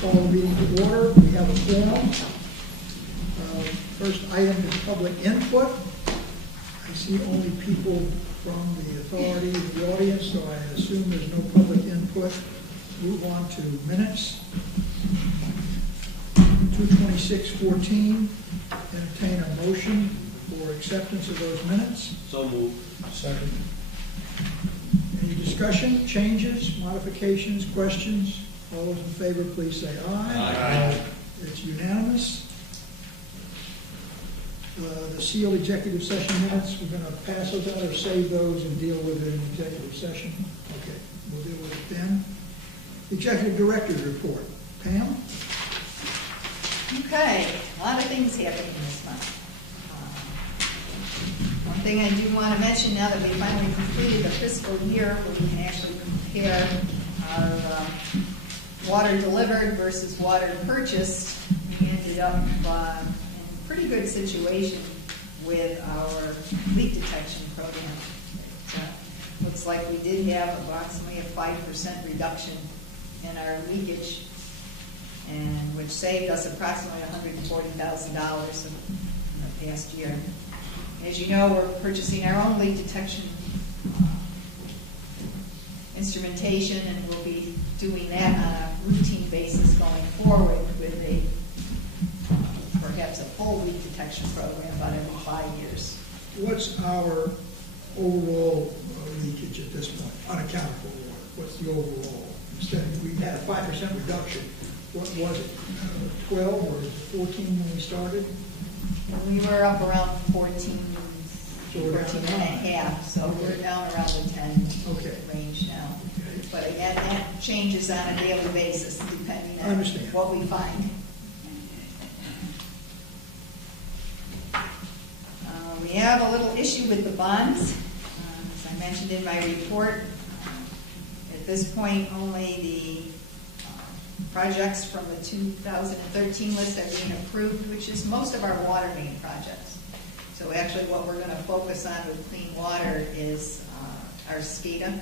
Call the meeting to order. We have a quorum. First item is public input. I see only people from the authority in the audience, so I assume there's no public input. Move on to minutes. 226:14. Entertain a motion for acceptance of those minutes. So moved. Second. Any discussion, changes, modifications, questions? All those in favor, please say aye. Aye. It's unanimous. The sealed executive session minutes, we're going to pass those out or save those and deal with it in executive session? Okay, we'll deal with it then. Executive Director's report. Pam? Okay, a lot of things happening this month. One thing I do want to mention now that we finally completed the fiscal year, where we can actually compare our water delivered versus water purchased, we ended up in a pretty good situation with our leak detection program. It looks like we did have approximately a 5% reduction in our leakage, and which saved us approximately $140,000 in the past year. As you know, we're purchasing our own leak detection instrumentation, and we'll be doing that on a routine basis going forward with a perhaps a full leak detection program about every 5 years. What's our overall leakage at this point, unaccounted for water? What's the overall? Instead, we had a 5% reduction. What was it, 12 or 14 when we started? And we were up around 14, So we're 14 down and a to 9. half, so Okay. we're down around the 10 Okay. range now. Okay. But again, that changes on a daily basis depending I on understand. what we find. We have a little issue with the bonds. As I mentioned in my report, at this point only the projects from the 2013 list are being approved, which is most of our water main projects. So actually what we're going to focus on with clean water is our SCADA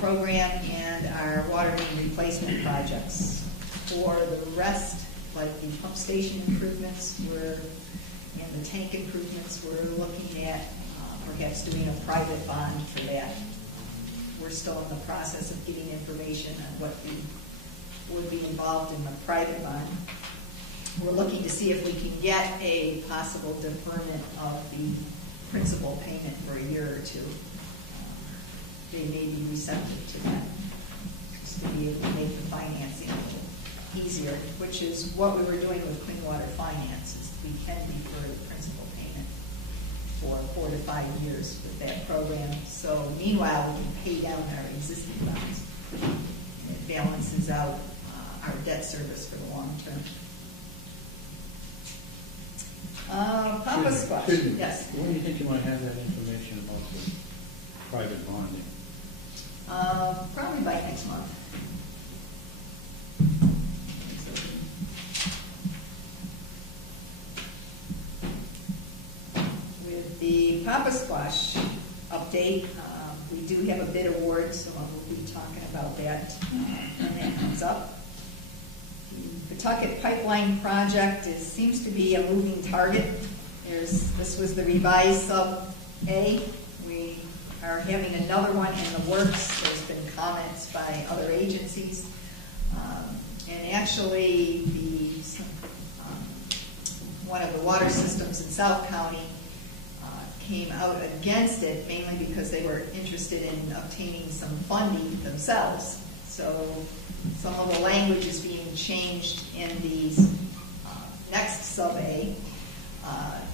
program and our water main replacement projects. For the rest, like the pump station improvements, and the tank improvements, we're looking at perhaps doing a private bond for that. We're still in the process of getting information on what would be involved in the private bond. We're looking to see if we can get a possible deferment of the principal payment for a year or two. They may be receptive to that, just to be able to make the financing a little easier, which is what we were doing with Clean Water Finance. We can defer the principal payment for 4 to 5 years with that program. So meanwhile, we can pay down our existing bonds. And it balances out our debt service for the long term. Papa Squash. Yes. When do you think you might have that information about the private bonding? Probably by next month. With the Papa Squash update, we do have a bid award, so we'll be talking about that when that comes up. The Pawtucket Pipeline project seems to be a moving target. This was the revised sub A. We are having another one in the works. There's been comments by other agencies. And actually, one of the water systems in South County came out against it, mainly because they were interested in obtaining some funding themselves. So some of the language is being changed in these next sub-A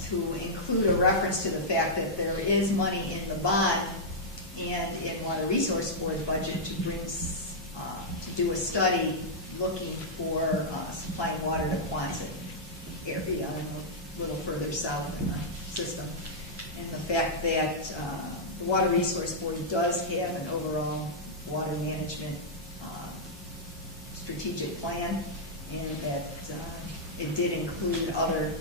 to include a reference to the fact that there is money in the bond and in Water Resource Board budget to do a study looking for supplying water to Quonset area and a little further south in the system. And the fact that the Water Resource Board does have an overall water management strategic plan, and that it did include other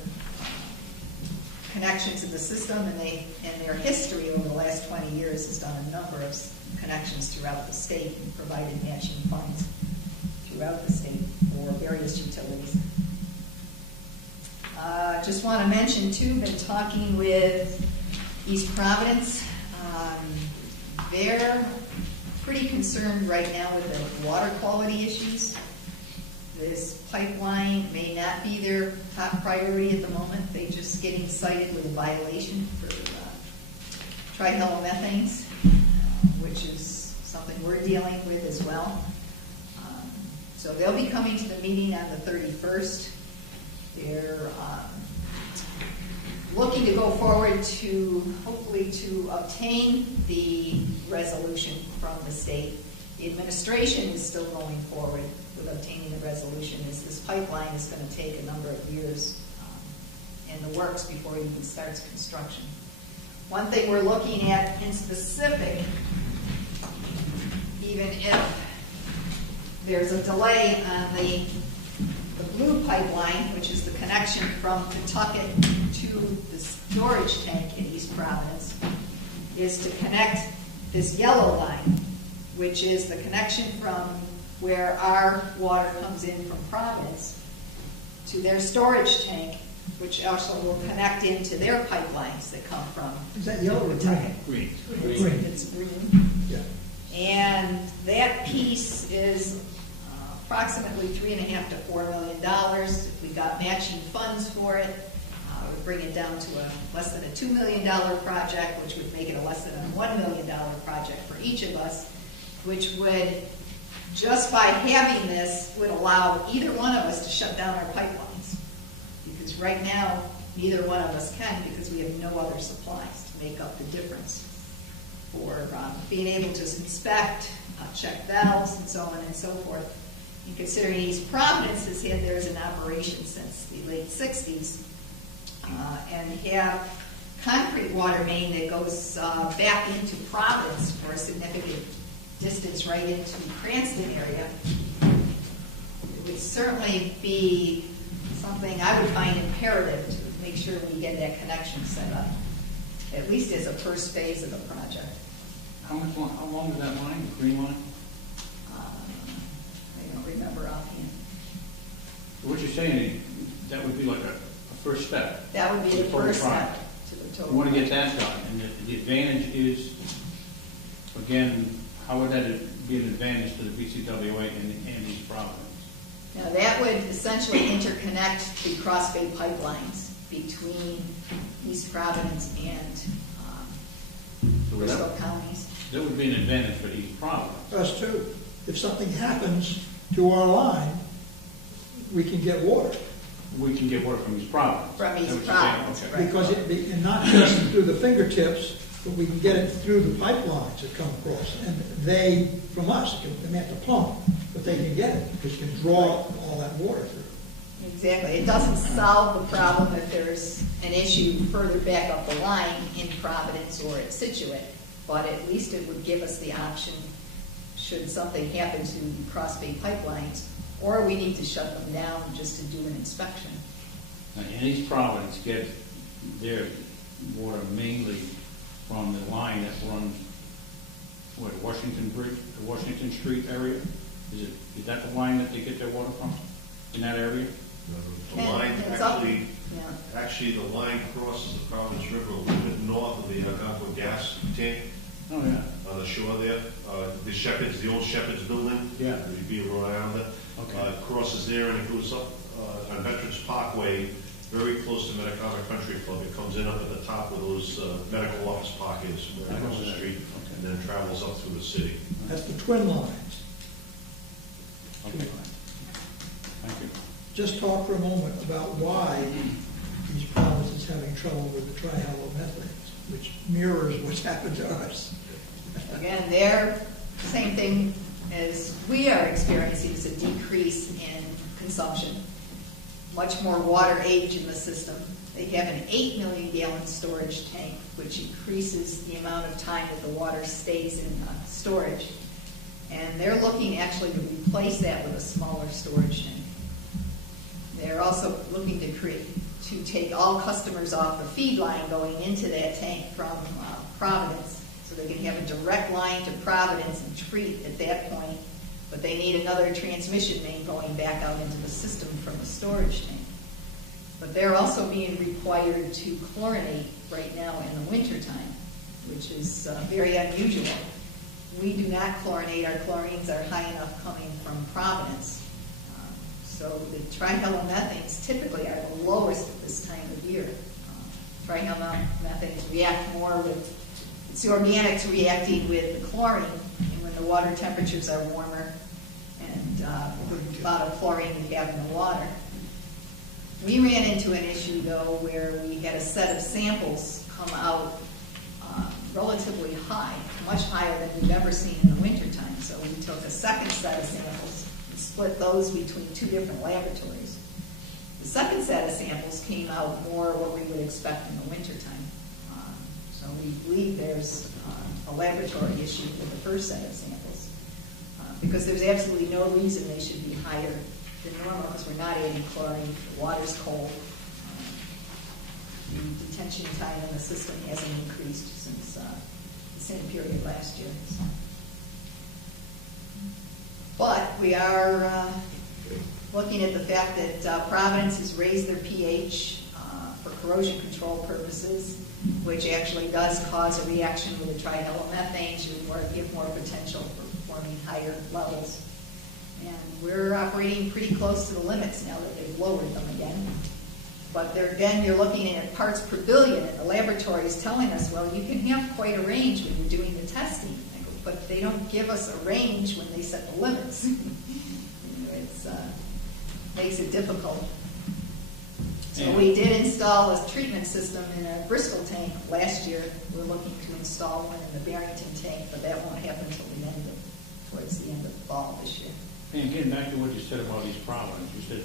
connections to the system, and their history over the last 20 years has done a number of connections throughout the state and provided matching funds throughout the state for various Just want to mention too, been talking with East Providence. They're pretty concerned right now with the water quality issues. This pipeline may not be their top priority at the moment. They're just getting cited with a violation for trihalomethanes, which is something we're dealing with as well. So they'll be coming to the meeting on the 31st. They're looking to go forward to, hopefully, to obtain the resolution from the state. The administration is still going forward with obtaining the resolution, as this pipeline is going to take a number of years in the works before it even starts construction. One thing we're looking at in specific, even if there's a delay on the blue pipeline, which is the connection from Pawtucket to the storage tank in East Providence, is to connect this yellow line, which is the connection from where our water comes in from Providence to their storage tank, which also will connect into their pipelines that come from. Is that yellow or Pawtucket. green? Green. It's green. Yeah. And that piece is approximately $3.5 to $4 million. If we got matching funds for it, it would bring it down to a less than a $2 million project, which would make it a less than a $1 million project for each of us, which would, just by having this, would allow either one of us to shut down our pipelines. Because right now, neither one of us can, because we have no other supplies to make up the difference for being able to inspect, check valves, and so on and so forth. And considering East Providence has had theirs in operation since the late 60s, and have concrete water main that goes back into Providence for a significant distance right into the Cranston area, it would certainly be something I would find imperative to make sure we get that connection set up, at least as a first phase of the project. How long is that line, the green line? I don't remember offhand. What you're saying, that would be like a first step. That would be to the total first project. step to the total. We want to get that done, and the advantage is, again, how would that be an advantage to the BCWA and East Providence? Now that would essentially interconnect the cross-bay pipelines between East Providence and Bristol counties. That would be an advantage for East Providence. Us too. If something happens to our line, we can get water. We can get water from East Providence. From East Is that what you're saying? Providence, Okay. right. Because and not just through the fingertips, but we can get it through the pipelines that come across. And they, from us, they may have to pump, but they can get it because you can draw all that water through. Exactly. It doesn't solve the problem if there's an issue further back up the line in Providence or at Situate, but at least it would give us the option, should something happen to the cross-bay pipelines, or we need to shut them down just to do an inspection. And East Providence gets their water mainly from the line that runs, Washington Bridge, the Washington Street area? Is that the line that they get their water from, in that area? The line It's up. actually, Yeah. actually the line crosses the Providence River a little bit north of the Algonquin gas tank Oh, yeah. on the shore there. The old Shepherd's building. Yeah. You'd be Rhode Island. Okay. Crosses there and it goes up on Veterans Parkway, very close to Metacomet Country Club. It comes in up at the top where those medical office park is, right across the street, and then travels up through the city. That's the twin lines. Okay. Thank you. Just talk for a moment about why these Providence is having trouble with the trihalomethanes, which mirrors what's happened to us. Again, they're the same thing as we are experiencing, is a decrease in consumption. Much more water age in the system. They have an 8 million gallon storage tank, which increases the amount of time that the water stays in storage. And they're looking actually to replace that with a smaller storage tank. They're also looking to take all customers off the feed line going into that tank from Providence, so they can have a direct line to Providence and treat at that point, but they need another transmission main going back out into the system from the storage tank. But they're also being required to chlorinate right now in the wintertime, which is very unusual. We do not chlorinate. Our chlorines are high enough coming from Providence. So the trihalomethanes typically are the lowest at this time of year. Trihalomethanes react more with, it's the organics reacting with the chlorine, and when the water temperatures are warmer, and the amount of chlorine we have in the water. We ran into an issue, though, where we had a set of samples come out relatively high, much higher than we've ever seen in the wintertime. So we took a second set of samples and split those between two different laboratories. The second set of samples came out more what we would expect in the wintertime. So we believe there's a laboratory issue with the first set of samples, because there's absolutely no reason they should be higher than normal, because we're not adding chlorine, the water's cold. The detention time in the system hasn't increased since the same period last year. So. But we are looking at the fact that Providence has raised their pH for corrosion control purposes, which actually does cause a reaction with the trihalomethanes. You give more potential for forming higher levels. And we're operating pretty close to the limits now that they've lowered them again. But there again, you're looking at parts per billion, and the laboratory is telling us, well, you can have quite a range when you're doing the testing. I go, but they don't give us a range when they set the limits. It makes it difficult. So we did install a treatment system in a Bristol tank last year. We're looking to install one in the Barrington tank, but that won't happen until towards the end of the fall this year. And getting back to what you said about these problems, you said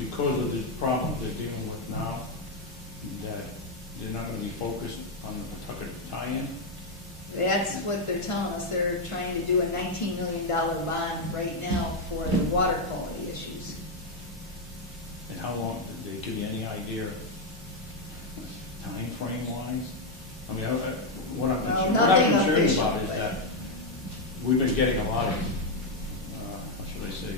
because of the problems they're dealing with now, that they're not going to be focused on the Pawtucket tie-in? That's what they're telling us. They're trying to do a $19 million bond right now for the water quality issues. And how long, did they give you any idea time frame wise? I mean, what I'm concerned about is that we've been getting a lot of, how should I say,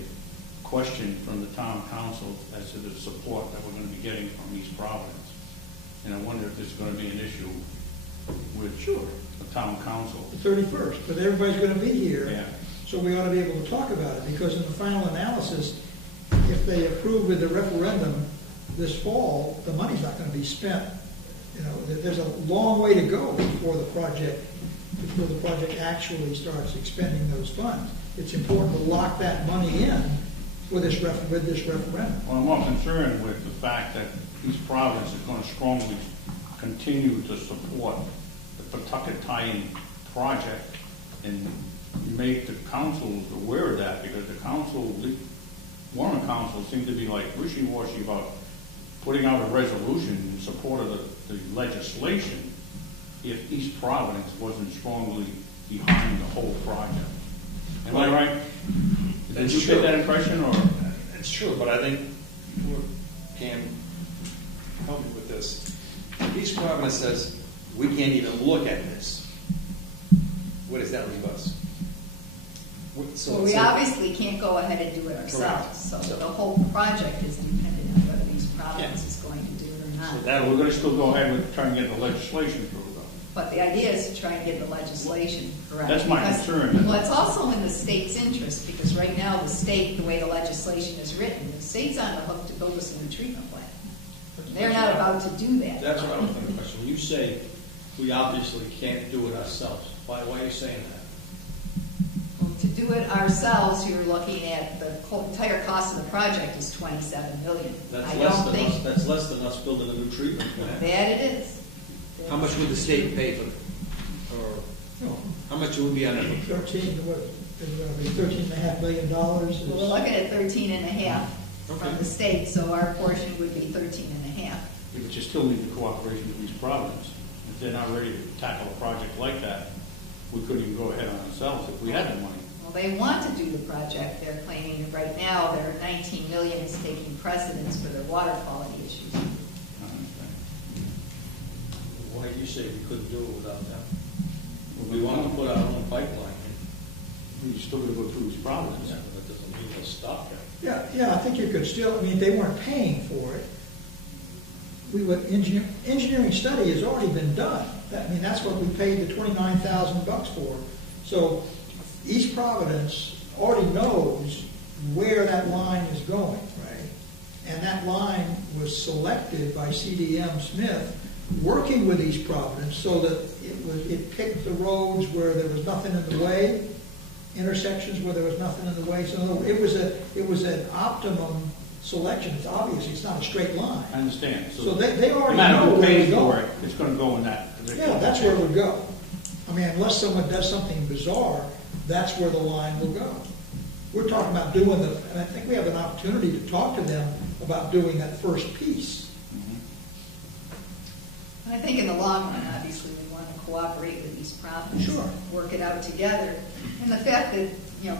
question from the town council as to the support that we're going to be getting from East Providence. And I wonder if there's going to be an issue with the town council. The 31st, but everybody's going to be here. Yeah. So we ought to be able to talk about it, because in the final analysis, if they approve with the referendum this fall, the money's not going to be spent. You know, there's a long way to go before the project actually starts expending those funds. It's important to lock that money in with this referendum. Well, I'm more concerned with the fact that East Providence is going to strongly continue to support the Pawtucket tie-in project and make the council aware of that, because the council, Warren Council, seemed to be like wishy-washy about putting out a resolution in support of the legislation if East Providence wasn't strongly behind the whole project. Am I right? Did you get that impression, or? It's true, but I think Cam, help me with this. If East Providence says we can't even look at this, what does that leave us? So we obviously can't go ahead and do it ourselves. So the whole project is dependent on whether East Providence is going to do it or not. So that we're going to still go ahead with trying to get the legislation through, though. But the idea is to try and get the legislation correct. That's my concern. Well, it's also in the state's interest, because right now the state, the way the legislation is written, the state's on the hook to build us a new treatment plant. They're not about to do that. That's what I was thinking. When you say we obviously can't do it ourselves, why are you saying that? Well, to do it ourselves, you're looking at the entire cost of the project is $27 million. That's less than us building a new treatment plant. That it is. How much would the state pay for it? Or how much would be on it? $13.5 million. Well, we're looking at 13.5 from the state, so our portion would be 13.5. Yeah, but you still need the cooperation of East Providence. If they're not ready to tackle a project like that, we couldn't even go ahead on ourselves if we had the money. Well, they want to do the project. They're claiming that right now their $19 million is taking precedence for their water quality issues. Why do you say we couldn't do it without them? Well, we want to put our own pipeline in. You're still going to go through East Providence. Yeah, but that doesn't mean we'll stop it. Yeah, I think you could still, I mean, they weren't paying for it, engineering study has already been done. I mean, that's what we paid the $29,000 for. So East Providence already knows where that line is going, right? And that line was selected by CDM Smith, working with East Providence, so that it picked the roads where there was nothing in the way, intersections where there was nothing in the way. So it was an optimum selection. It's obvious it's not a straight line. I understand. So they no already matter know who where pays to go. for it, it's gonna go in that particular. Yeah, that's where it would go. I mean, unless someone does something bizarre, that's where the line will go. We're talking about doing and I think we have an opportunity to talk to them about doing that first piece. I think in the long run, obviously, we want to cooperate with East Providence. Sure. Work it out together. And the fact that,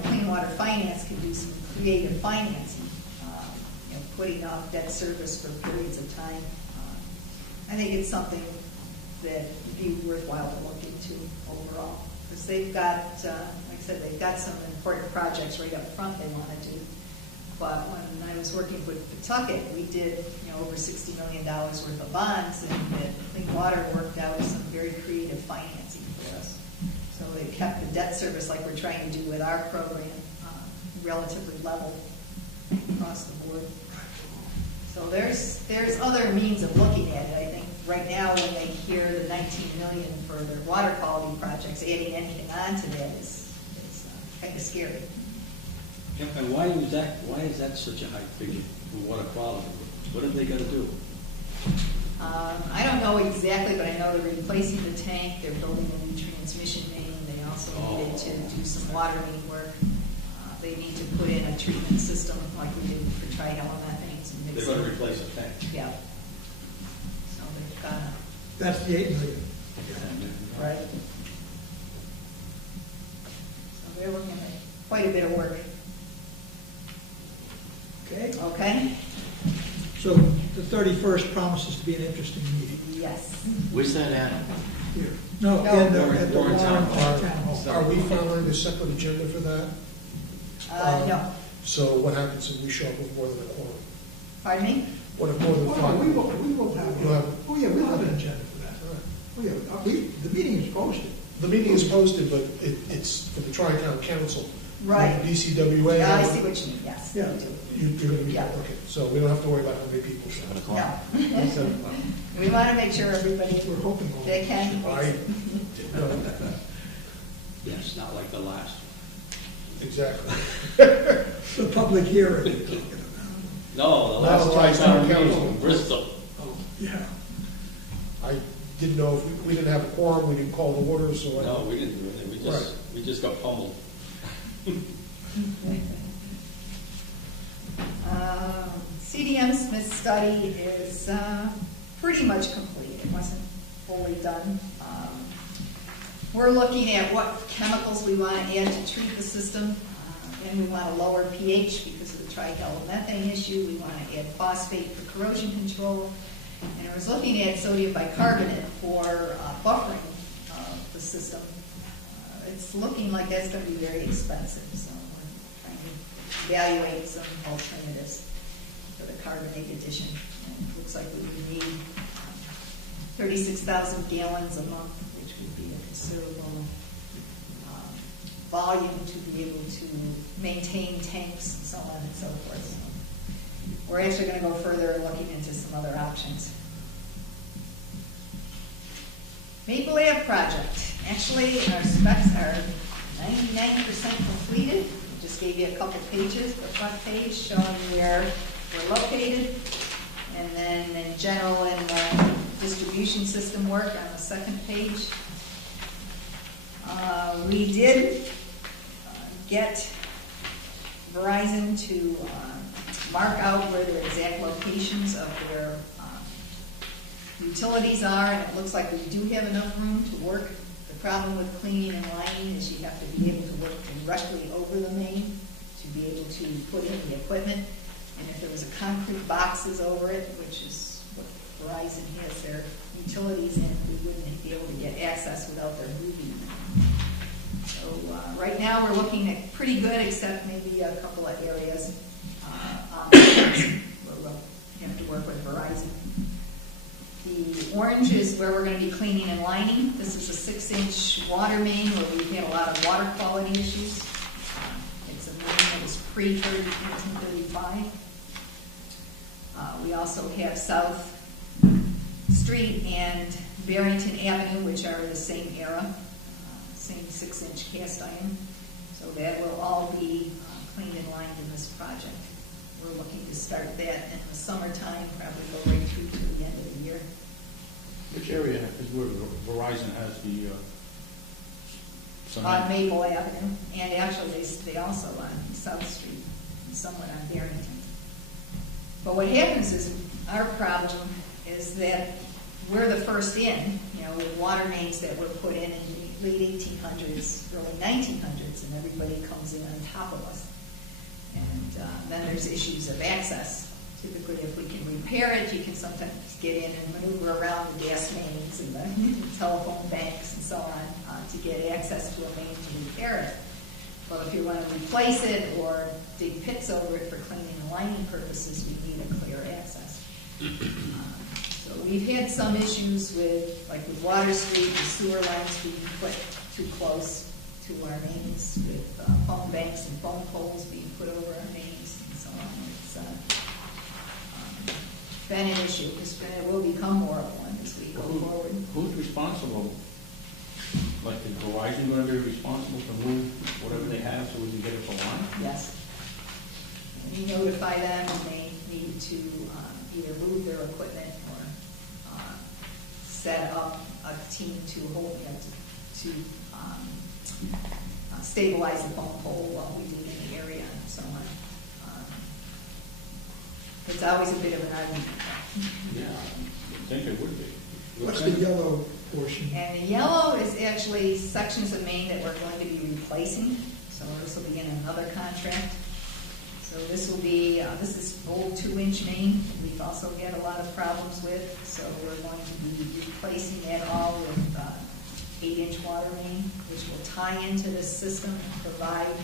Clean Water Finance can do some creative financing, putting off debt service for periods of time. I think it's something that would be worthwhile to look into overall. Because they've got, like I said, they've got some important projects right up front they want to do. But when I was working with Pawtucket, we did, over $60 million worth of bonds, and Clean Water worked out some very creative financing for us. So they kept the debt service, like we're trying to do with our program, relatively level across the board. So there's other means of looking at it. I think right now when they hear the $19 million for their water quality projects, adding anything on to that is kind of scary. And why is that such a high figure for water quality? What have they got to do? I don't know exactly, but I know they're replacing the tank. They're building a new transmission main. They also needed to do some water main work. They need to put in a treatment system like we did for trihalomethanes and They're going to replace a tank. Yeah. So they've got to. That's the $8 million. Right. So they're looking at quite a bit of work. Okay? Okay? So the 31st promises to be an interesting meeting. Yes. Where's that at? Here. No, No. at the Warren Warren Town Hall. Town Hall. Are we following a separate agenda for that? No. So what happens if we show up with more than a quorum? Pardon me? What if more than Oh, five? no, we will have, You'll have- oh yeah, we'll have an agenda for that. Oh yeah, the meeting is posted. The meeting is posted, but it's for the Tri-Town Council. Right. DCWA. Yeah, I see what you mean, yes. Yeah. we do. You're going to be, Yeah. okay, so we don't have to worry about how many people show up. No. We want to make sure everybody, We're hoping. they can. I didn't know that. Yes, not like the last one. Exactly. The public hearing. you're talking about. No, the Not last the Tri-Town Tri-Town meeting Council. in Bristol. Oh, yeah. I didn't know if we didn't have a quorum, we didn't call the order, so I. No, we didn't do anything. Right. We just got pummeled. CDM Smith study is pretty much complete. It wasn't fully done. We're looking at what chemicals we want to add to treat the system, and we want a lower pH because of the trihalomethanes issue. We want to add phosphate for corrosion control, and I was looking at sodium bicarbonate for buffering the system. It's looking like that's going to be very expensive, so we're trying to evaluate some alternatives for the carbonate addition. And it looks like we would need 36,000 gallons a month, which would be a considerable volume to be able to maintain tanks and so on and so forth. So we're actually going to go further and looking into some other options. Maple Ave project. Actually, our specs are 99% completed. We just gave you a couple pages. The front page showing where we're located, and then in general in the distribution system work on the second page. We did get Verizon to mark out where their exact locations of their utilities are, and it looks like we do have enough room to work. The problem with cleaning and lining is you have to be able to work directly over the main to be able to put in the equipment. And if there was a concrete boxes over it, which is what Verizon has their utilities in, we wouldn't be able to get access without their moving. So right now we're looking at pretty good, except maybe a couple of areas where we'll have to work with Verizon. The orange is where we're going to be cleaning and lining. This is a 6-inch water main where we've had a lot of water quality issues. It's a main that was pre-1935. We also have South Street and Barrington Avenue, which are the same era, same 6-inch cast iron. So that will all be cleaned and lined in this project. We're looking to start that in the summertime, probably go right through to the end of the year. Which area is where Verizon has the, On Maple Avenue, and actually they also on South Street, and somewhat on Barrington. But what happens is, our problem is that we're the first in, with water mains that were put in the late 1800s, early 1900s, and everybody comes in on top of us. And then there's issues of access. Typically, if we can repair it, you can sometimes get in and maneuver around the gas mains and the telephone banks and so on to get access to a main to repair it. But if you want to replace it or dig pits over it for cleaning and lining purposes, we need a clear access. So we've had some issues with, like with Water Street, the sewer lines being put too close to our mains, with phone banks and phone poles being put over our mains and so on. It's been an issue. It will become more of one as we go forward. Who's responsible? Like, is Verizon going to be responsible to move whatever they have so we can get it for line? Yes. We notify them and they need to either move their equipment or set up a team to hold to stabilize the phone pole while we do in the area and so on. It's always a bit of an argument. Yeah, I think it would be. What's the yellow portion? And the yellow is actually sections of main that we're going to be replacing. So this will be in another contract. So this will be, this is old 2-inch main. We've also had a lot of problems with. So we're going to be replacing that all with 8-inch water main, which will tie into this system and provide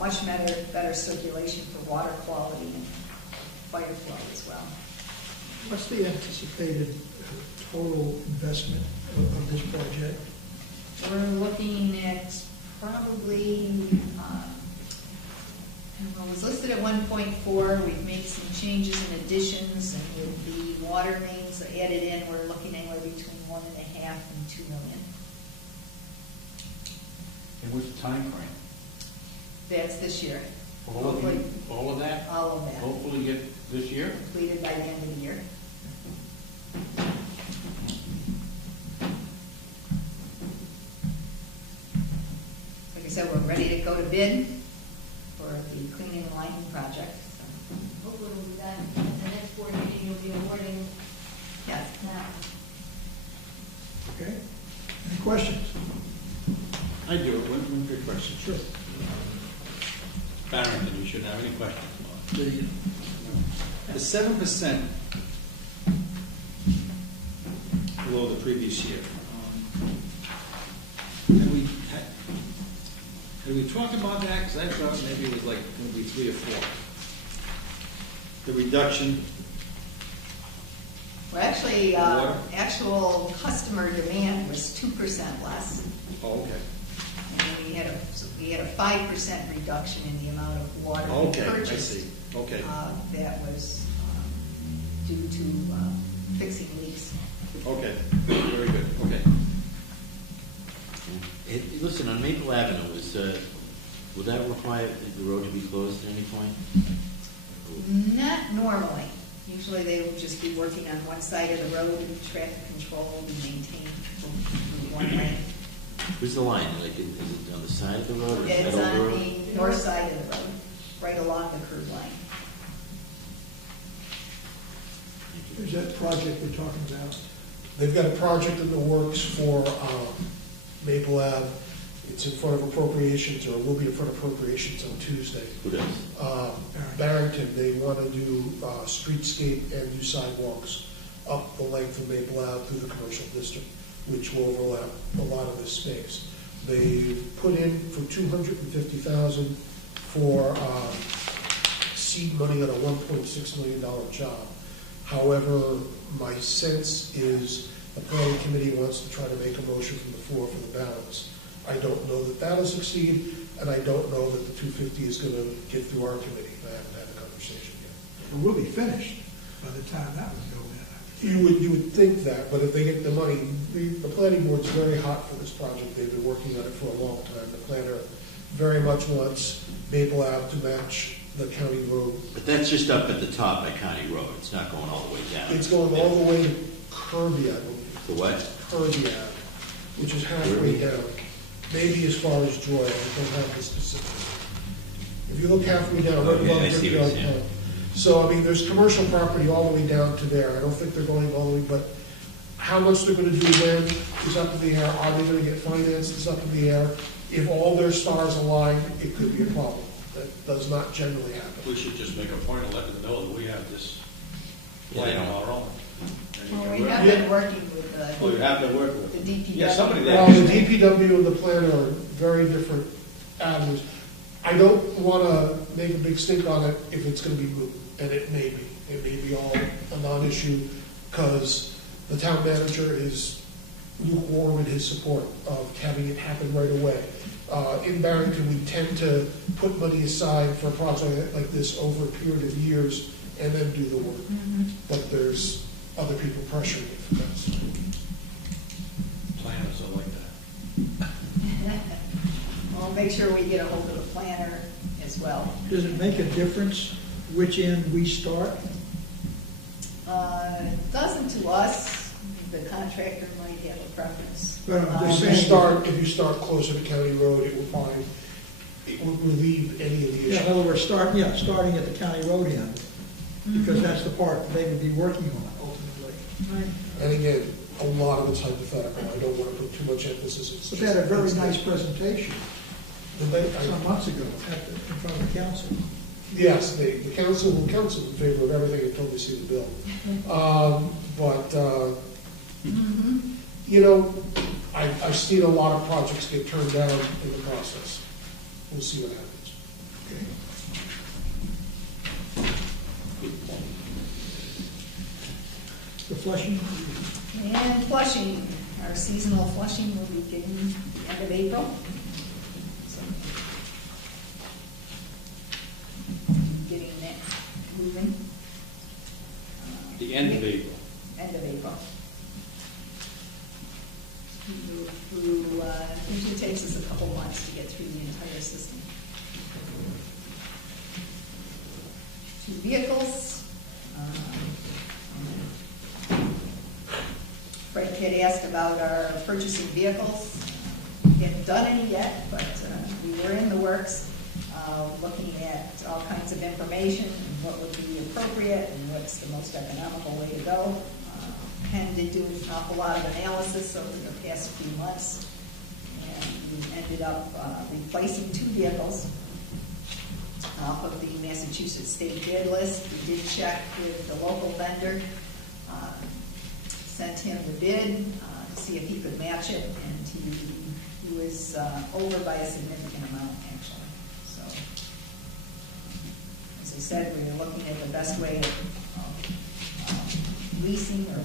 much better circulation for water quality and fire flow as well. What's the anticipated total investment of this project? We're looking at probably, it was listed at 1.4. We've made some changes and additions, and with the water mains added in, we're looking anywhere between 1.5 and 2 million. And what's the time frame? That's this year. All of that? All of that. Hopefully get this year? Completed by the end of the year. Like I said, we're ready to go to bid for the cleaning and lining project. So Hopefully we'll be done. The next board meeting, you'll be awarding yes. now. Okay? Any questions? I do, one good question. Sure. Barrington, you shouldn't have any questions about. The 7% below the previous year. Had we talked about that? Because I thought maybe it was like going to be 3 or 4. The reduction. Well, actually, Water? actual customer demand was 2% less. Oh, okay. And then we had a 5% reduction in the amount of water we Okay, purchased. I see. Okay. That was due to fixing leaks. Okay. Very good. Okay. Listen, on Maple Avenue, would that require the road to be closed at any point? Not normally. Usually they will just be working on one side of the road and traffic control will be maintained from one lane. Where's the line? Like, is it on the side of the road or It's middle on of the road? the north side of the road, right along the curb line. Who's that project we're talking about? They've got a project in the works for Maple Ave. It's in front of appropriations, or will be in front of appropriations on Tuesday. Who does? Barrington, they want to do streetscape and do sidewalks up the length of Maple Ave through the commercial district, which will overlap a lot of this space. They put in for $250,000 for seed money on a $1.6 million job. However, my sense is the planning committee wants to try to make a motion from the floor for the balance. I don't know that that'll succeed, and I don't know that the 250 is going to get through our committee. I haven't had a conversation yet. It will be finished by the time that would go in. You would think that, but if they get the money, the planning board's very hot for this project. They've been working on it for a long time. The planner very much wants Maple Ave to match the county road. But that's just up at the top at County Road. It's not going all the way down. It's going all the way to Kirby, I believe. To what? Kirby Ave, which is halfway down. Maybe as far as Joy, I don't have the specifics. If you look halfway down, right Okay, above I see what Bristol you're saying. Town. So, I mean, there's commercial property all the way down to there. I don't think they're going all the way, but how much they're gonna do when is up in the air. Are they gonna get financed is up in the air. If all their stars align, it could be a problem. That does not generally happen. We should just make a point of letting them know that we have this plan on our own. And you Well, can we work- have been working with Oh, you the have to work with them. DPW. Yeah, somebody there. Well, the DPW and the planner are very different avenues. I don't wanna make a big stink on it if it's gonna be moot, and it may be. It may be all a non-issue, because the town manager is lukewarm in his support of having it happen right away. In Barrington, we tend to put money aside for a project like this over a period of years and then do the work. But there's other people pressuring it for this. Planners are like that. We'll make sure we get a hold of the planner as well. Does it make a difference which end we start? It doesn't to us. The contractor might have a preference. But I'm just If you start closer to County Road, it would relieve any of the Yeah, in issues. other words, starting at the county road end, because that's the part that they would be working on ultimately. Right. And again, a lot of it's hypothetical. I don't want to put too much emphasis. It's But they had a very just- nice presentation I- some months ago in front of the council. Yes, the council will counsel in favor of everything until they see the bill. You know, I've seen a lot of projects get turned down in the process. We'll see what happens. The Flushing, And flushing, our seasonal flushing will begin the end of April. So, getting that moving. The end of April. End of April. Usually takes us a couple months to get through the entire system. 2 vehicles. Fred had asked about our purchasing vehicles. We haven't done any yet, but we were in the works, looking at all kinds of information, and what would be appropriate, and what's the most economical way to go. Ken did do an awful lot of analysis over the past few months, and we ended up replacing 2 vehicles off of the Massachusetts state bid list. We did check with the local vendor, sent him the bid to see if he could match it, and he was over by a significant amount, actually. So, as I said, we were looking at the best way of leasing or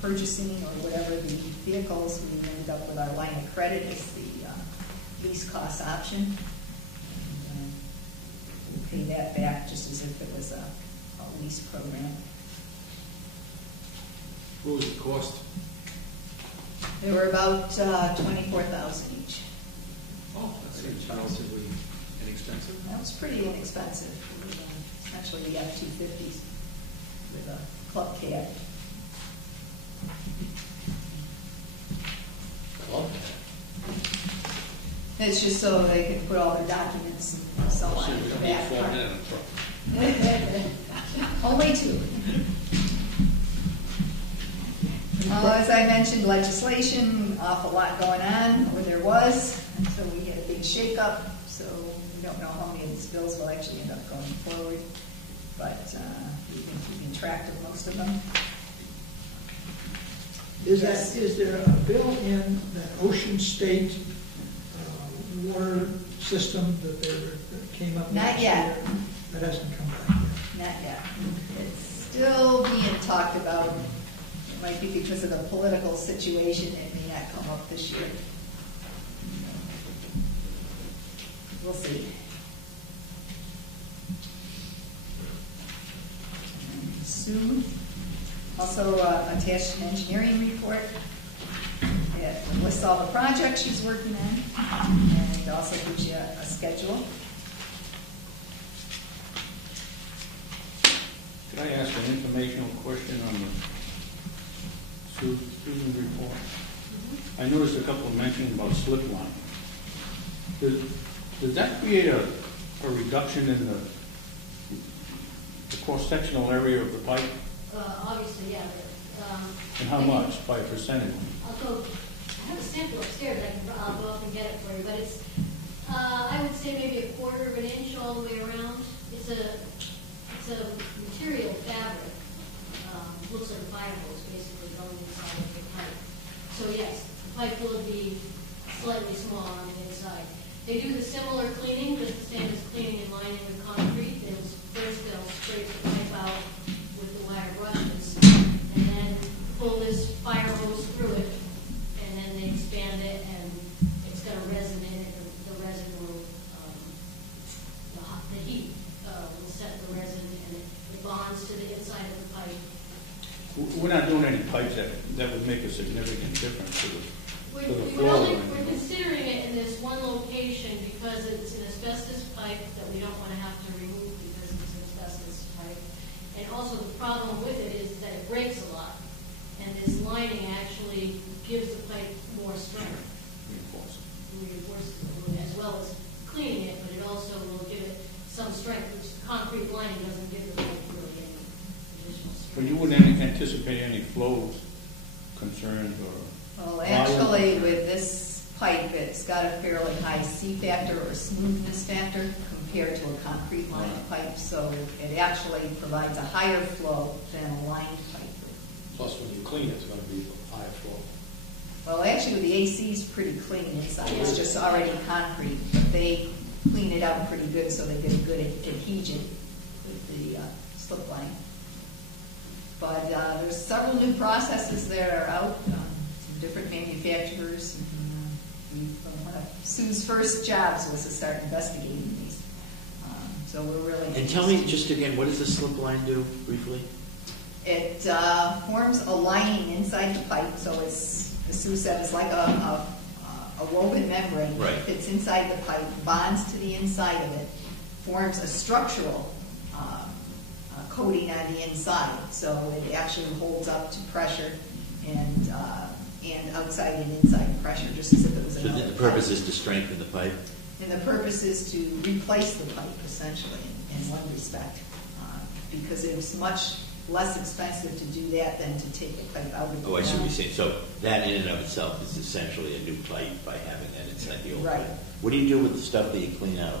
purchasing or whatever the vehicles. We ended up with our line of credit as the lease cost option. And, we'll pay that back just as if it was a lease program. What was the cost? They were about 24,000 each. Oh, that seems relatively inexpensive. That was pretty inexpensive. It was, actually, the F-250s with a club cab. Club? It's just so they can put all their documents and so on in the back. 4 men in a truck. Only 2. As I mentioned, legislation, awful lot going on, or there was, and so we had a big shakeup, so we don't know how many of these bills will actually end up going forward, but we've been keeping track of most of them. is Yes. there a bill in the Ocean State water system that came up? Not last yet. year? That hasn't come back yet. Not yet. It's still being talked about. It might be because of the political situation, it may not come up this year. We'll see. Sue also attached an engineering report. It lists all the projects she's working on, and also gives you a schedule. Could I ask an informational question on the Susan report? I noticed a couple of mentions about slip line. Does that create a reduction in the cross-sectional area of the pipe? Obviously, yeah. And how much, by a percentage? I'll go, I have a sample upstairs, I'll go up and get it for you, but it's, I would say maybe a quarter of an inch all the way around. It's a material fabric, looks like fire hose basically going inside of the pipe. So yes, the pipe will be slightly smaller on the inside. They do the similar cleaning, just the same as cleaning and lining with concrete. First they'll scrape the pipe out with the wire brushes, and then pull this fire hose through it, and then they expand it, and it's got a resin in it. The resin will, the heat will set the resin, and it bonds to the inside of the pipe. We're not doing any pipes that would make a significant difference to the flow. We're considering it in this one location because it's an asbestos pipe that we don't want to have to remove because it's an asbestos pipe. And also the problem with it is that it breaks a lot. And this lining actually gives the pipe more strength. Reinforces it, as well as cleaning it, but it also will give it some strength, which the concrete lining doesn't give the pipe really any additional strength. But you wouldn't anticipate any flow concerns or? Well, actually, with this pipe, it's got a fairly high C factor or smoothness factor compared to a concrete lined pipe, so it actually provides a higher flow than a lined pipe. Plus, when you clean it, it's going to be higher flow. Well, actually, the AC is pretty clean inside. It's just already concrete, but they clean it out pretty good so they get a good adhesion with the slip line. But there's several new processes that are out. Different manufacturers. One of Sue's first jobs was to start investigating these. So we're really. And tell me just again, what does the slip line do briefly? It forms a lining inside the pipe, so it's, as Sue said, it's like a woven membrane. Right. It fits inside the pipe, bonds to the inside of it, forms a structural coating on the inside, so it actually holds up to pressure and outside and inside pressure, just as if it was So another the purpose pipe. is to strengthen the pipe? And the purpose is to replace the pipe, essentially, in one respect, because it was much less expensive to do that than to take the pipe out of the Oh, I see what ground. you're saying. So that in and of itself is essentially a new pipe by having that inside the old Right. pipe. What do you do with the stuff that you clean out?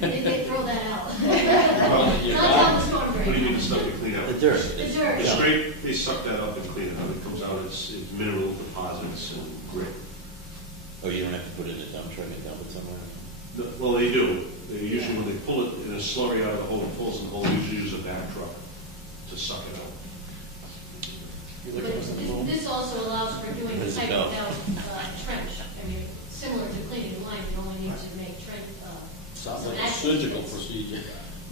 They throw that out. Well, Not down the storm What do you drain. mean the stuff you clean out? The dirt. The dirt. They scrape, they suck that up and clean it out. It comes out as mineral deposits and grit. Oh, you don't have to put it in a dump truck and dump it somewhere? Well, they do. They usually, when they pull it in a slurry out of the hole, it pulls in the hole, they usually use a back truck to suck it out. But this also allows for doing the Where's it pipe go? without trench. I mean, similar to cleaning the line, you only need to make trench. Sounds some like a access surgical points. procedure.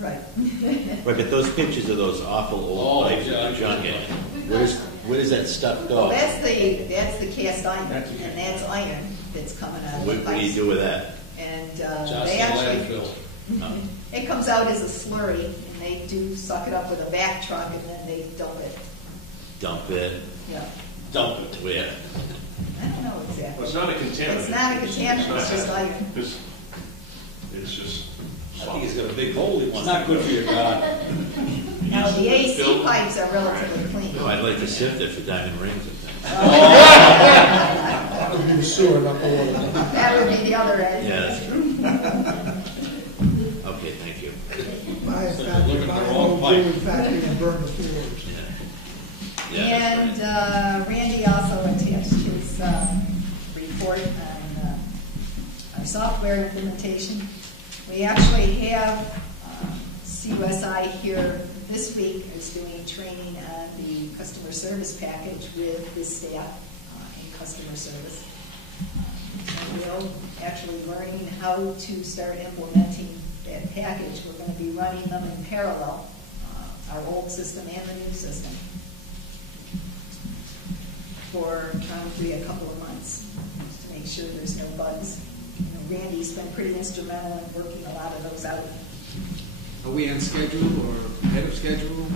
Right. Right, but those pictures of those awful old Oh, pipes yeah, with the junk in it, We've where got does, some. where does that stuff Well, go? that's the cast iron, and that's iron that's coming out of the What do you pipes. do with that? And Just they the actually, landfill. it comes out as a slurry, and they do suck it up with a back truck, and then they dump it. Dump it, Yeah. dump it where? I don't know exactly. Well, it's not a contaminant. It's not a contaminant, it's just iron. It's just. I think he's got a big hole he It's wants. not good for your garden. Now, the AC Fill- pipes are relatively clean. No, I'd like to sift it for diamond rings and things. That would be the sewer, not the water. That would be the other end. Yeah, that's true. Okay, thank you. Buy a So factory, look at buy the a wrong whole pipe. building factory and burn the floors. Yeah, that's And Randy also attached his report on our software implementation. We actually have CUSI here this week is doing training on the customer service package with his staff in customer service. So we're actually learning how to start implementing that package. We're going to be running them in parallel, our old system and the new system, for probably a couple of months to make sure there's no bugs. You know, Randy's been pretty instrumental in working a lot of those out. Are we on schedule or ahead of schedule? Or,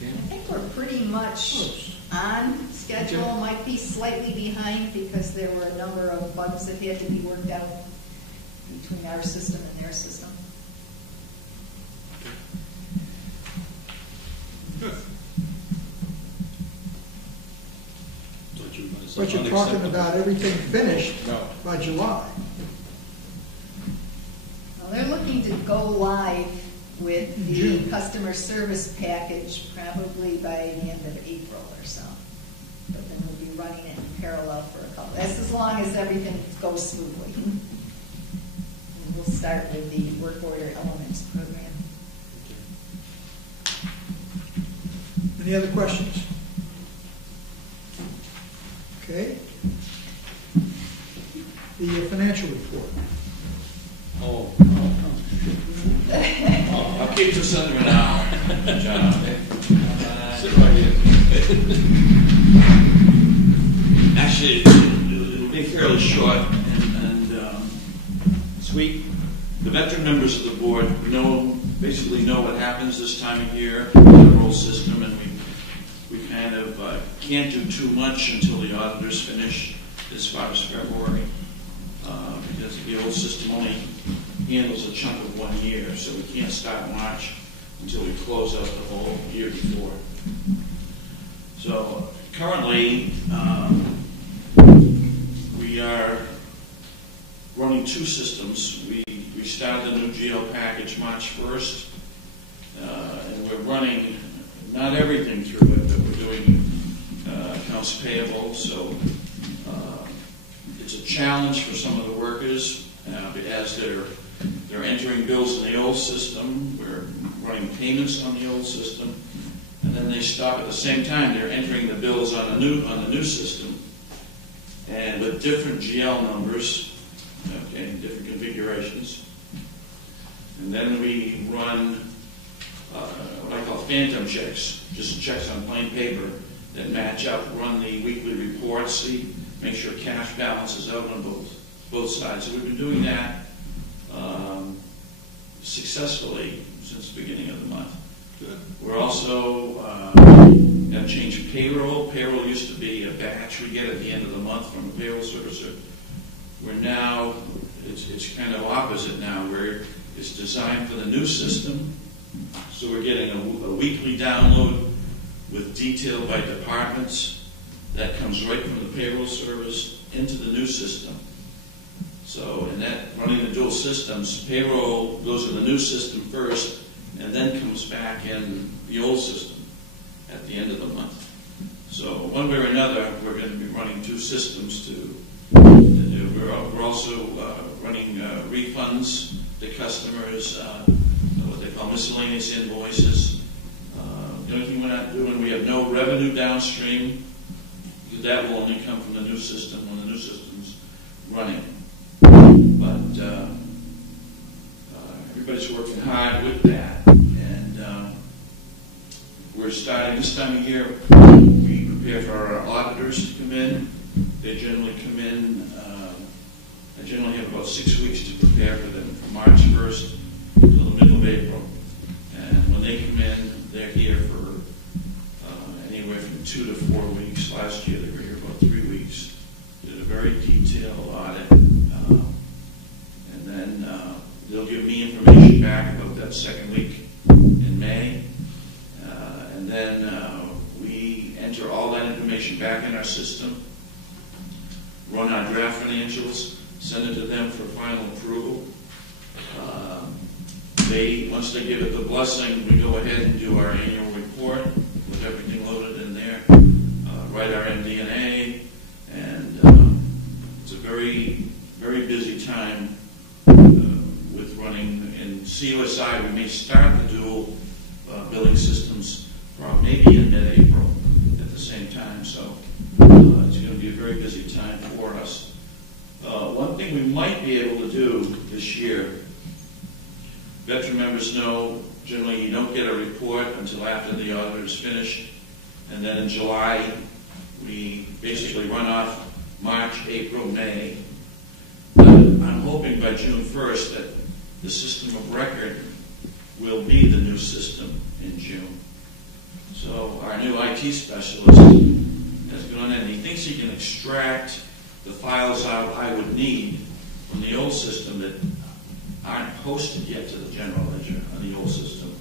I think we're pretty much on schedule. Okay. Might be slightly behind because there were a number of bugs that had to be worked out between our system and their system. Good. Thought you were gonna say But you're talking unacceptable. about everything finished No. by July. Well, they're looking to go live with the June. customer service package probably by the end of April or so. But then we'll be running it in parallel for a couple. That's as long as everything goes smoothly. And we'll start with the work order elements program. Any other questions? Okay. The financial report. Oh, I'll keep this under an hour, John. sit right here. Actually, it'll be fairly short and sweet. The veteran members of the board basically know what happens this time of year with the roll system, and we kind of can't do too much until the auditors finish as far as February, because the old system only handles a chunk of 1 year, so we can't start March until we close out the whole year before. So currently, we are running two systems. We started the new GL package March 1st, and we're running not everything through it, but we're doing accounts payable, so it's a challenge for some of the workers as they're entering bills in the old system. We're running payments on the old system, and then they stop at the same time. They're entering the bills on the new system, and with different GL numbers, okay, different configurations. And then we run what I call phantom checks, just checks on plain paper that match up, run the weekly reports, see, make sure cash balance is out on both sides. So we've been doing that successfully since the beginning of the month. Good. We're also going to change payroll. Payroll used to be a batch we get at the end of the month from a payroll servicer. We're now, it's kind of opposite now, where it's designed for the new system. So we're getting a weekly download with detail by departments that comes right from the payroll service into the new system. So in that, running the dual systems, payroll goes in the new system first and then comes back in the old system at the end of the month. So one way or another, we're going to be running two systems to do. We're also running refunds to customers, what they call miscellaneous invoices. The only thing we're not doing, we have no revenue downstream. That will only come from the new system when the new system's running. But everybody's working hard with that. And we're starting this time of year, we prepare for our auditors to come in. They generally come in, I generally have about 6 weeks to prepare for them, from March 1st until the middle of April. And when they come in, they're here for anywhere from 2 to 4 weeks. Last year they were here about 3 weeks. Did a very detailed audit. And then they'll give me information back about that second week in May. And then we enter all that information back in our system, run our draft financials, send it to them for final approval. Once they give it the blessing, we go ahead and do our annual report with everything loaded in there, write our MD&A, and it's a very, very busy time with running in COSI, we may start the dual billing systems maybe in mid-April at the same time. So it's going to be a very busy time for us. One thing we might be able to do this year, veteran members know generally you don't get a report until after the audit is finished. And then in July, we basically run off March, April, May. But I'm hoping by June 1st that the system of record will be the new system in June. So our new IT specialist has gone in. He thinks he can extract the files out I would need from the old system that aren't posted yet to the general ledger on the old system.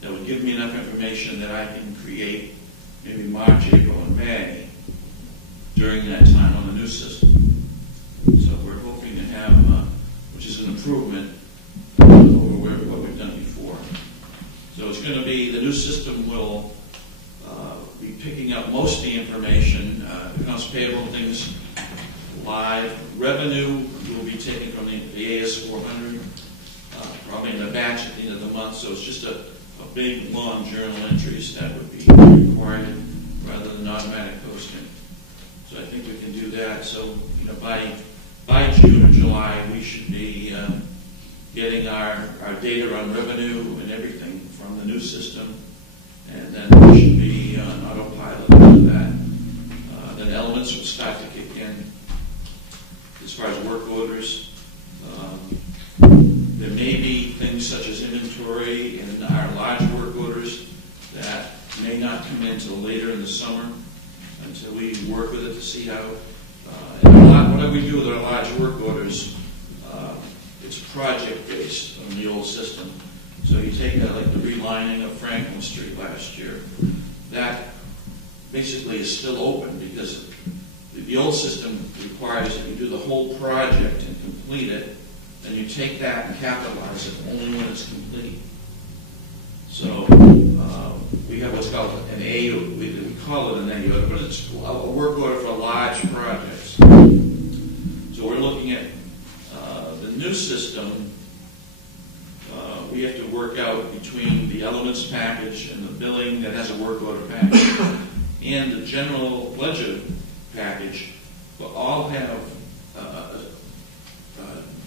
That would give me enough information that I can create maybe March, April, and May during that time on the new system. So we're hoping to have, which is an improvement over what we've done before. So it's going to be, the new system will be picking up most of the information, accounts payable things live. Revenue will be taken from the AS400, probably in a batch at the end of the month. So it's just a big, long journal entries that would be required rather than automatic posting. So I think we can do that. So by June or July, we should be getting our data on revenue and everything from the new system, and then we should be on autopilot after that. Then elements will start to kick in. As far as work orders, there may be things such as inventory in our large work orders that may not come in until later in the summer, until we work with it to see how. Whatever we do with our large work orders, it's project-based on the old system. So you take like the relining of Franklin Street last year. That basically is still open because the old system requires that you do the whole project and complete it, and you take that and capitalize it only when it's complete. So we have what's called an A, we call it an A order, but it's a work order for large projects. So we're looking at the new system. We have to work out between the elements package and the billing that has a work order package and the general ledger package, but all have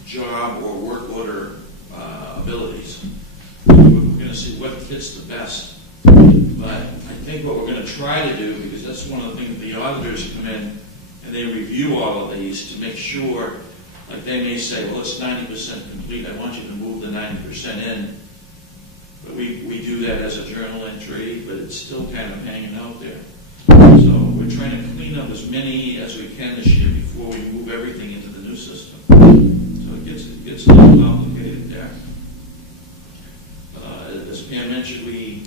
job or work order abilities. We're going to see what fits the best. But I think what we're going to try to do, because that's one of the things the auditors come in and they review all of these to make sure, like they may say, well, it's 90% complete, I want you to move the 90% in. But we do that as a journal entry, but it's still kind of hanging out there. So we're trying to clean up as many as we can this year before we move everything into the new system. So it gets a little complicated there. As Pam mentioned, we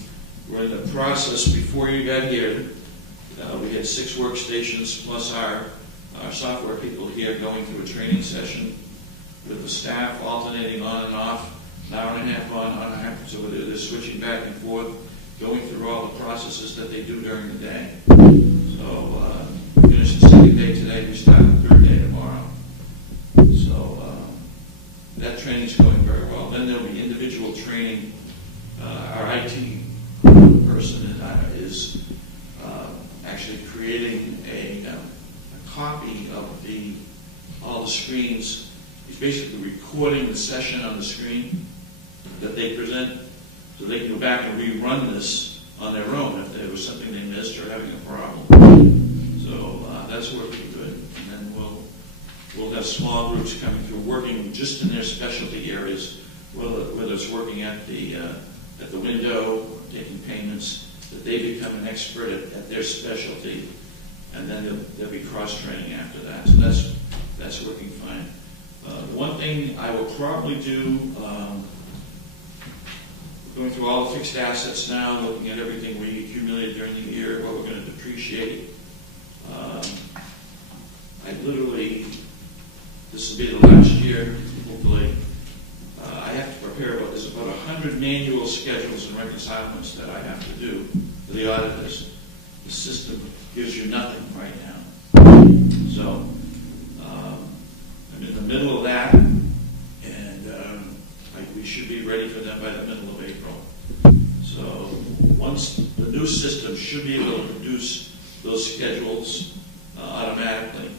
were in the process before you got here. We had 6 workstations plus our software people here going through a training session with the staff alternating on and off, an hour and a half on and a half. So they're switching back and forth, going through all the processes that they do during the day. So we finished the 2nd day today, we start the 3rd day tomorrow. So that training's going very well. Then there'll be individual training. Our IT person is actually creating a copy of all the screens. He's basically recording the session on the screen that they present, so they can go back and rerun this on their own if there was something they missed or having a problem. So that's working good. And then we'll have small groups coming through, working just in their specialty areas, whether it's working at the window, taking payments, that they become an expert at their specialty, and then there'll be cross-training after that. So that's working fine. One thing I will probably do, going through all the fixed assets now, looking at everything we accumulated during the year, what we're going to depreciate. This will be the last year, hopefully. I have to prepare there's about 100 manual schedules and reconcilements that I have to do for the auditors. The system gives you nothing right now. So I'm in the middle of that, and we should should be ready for them by the middle of April. So once the new system should be able to produce those schedules automatically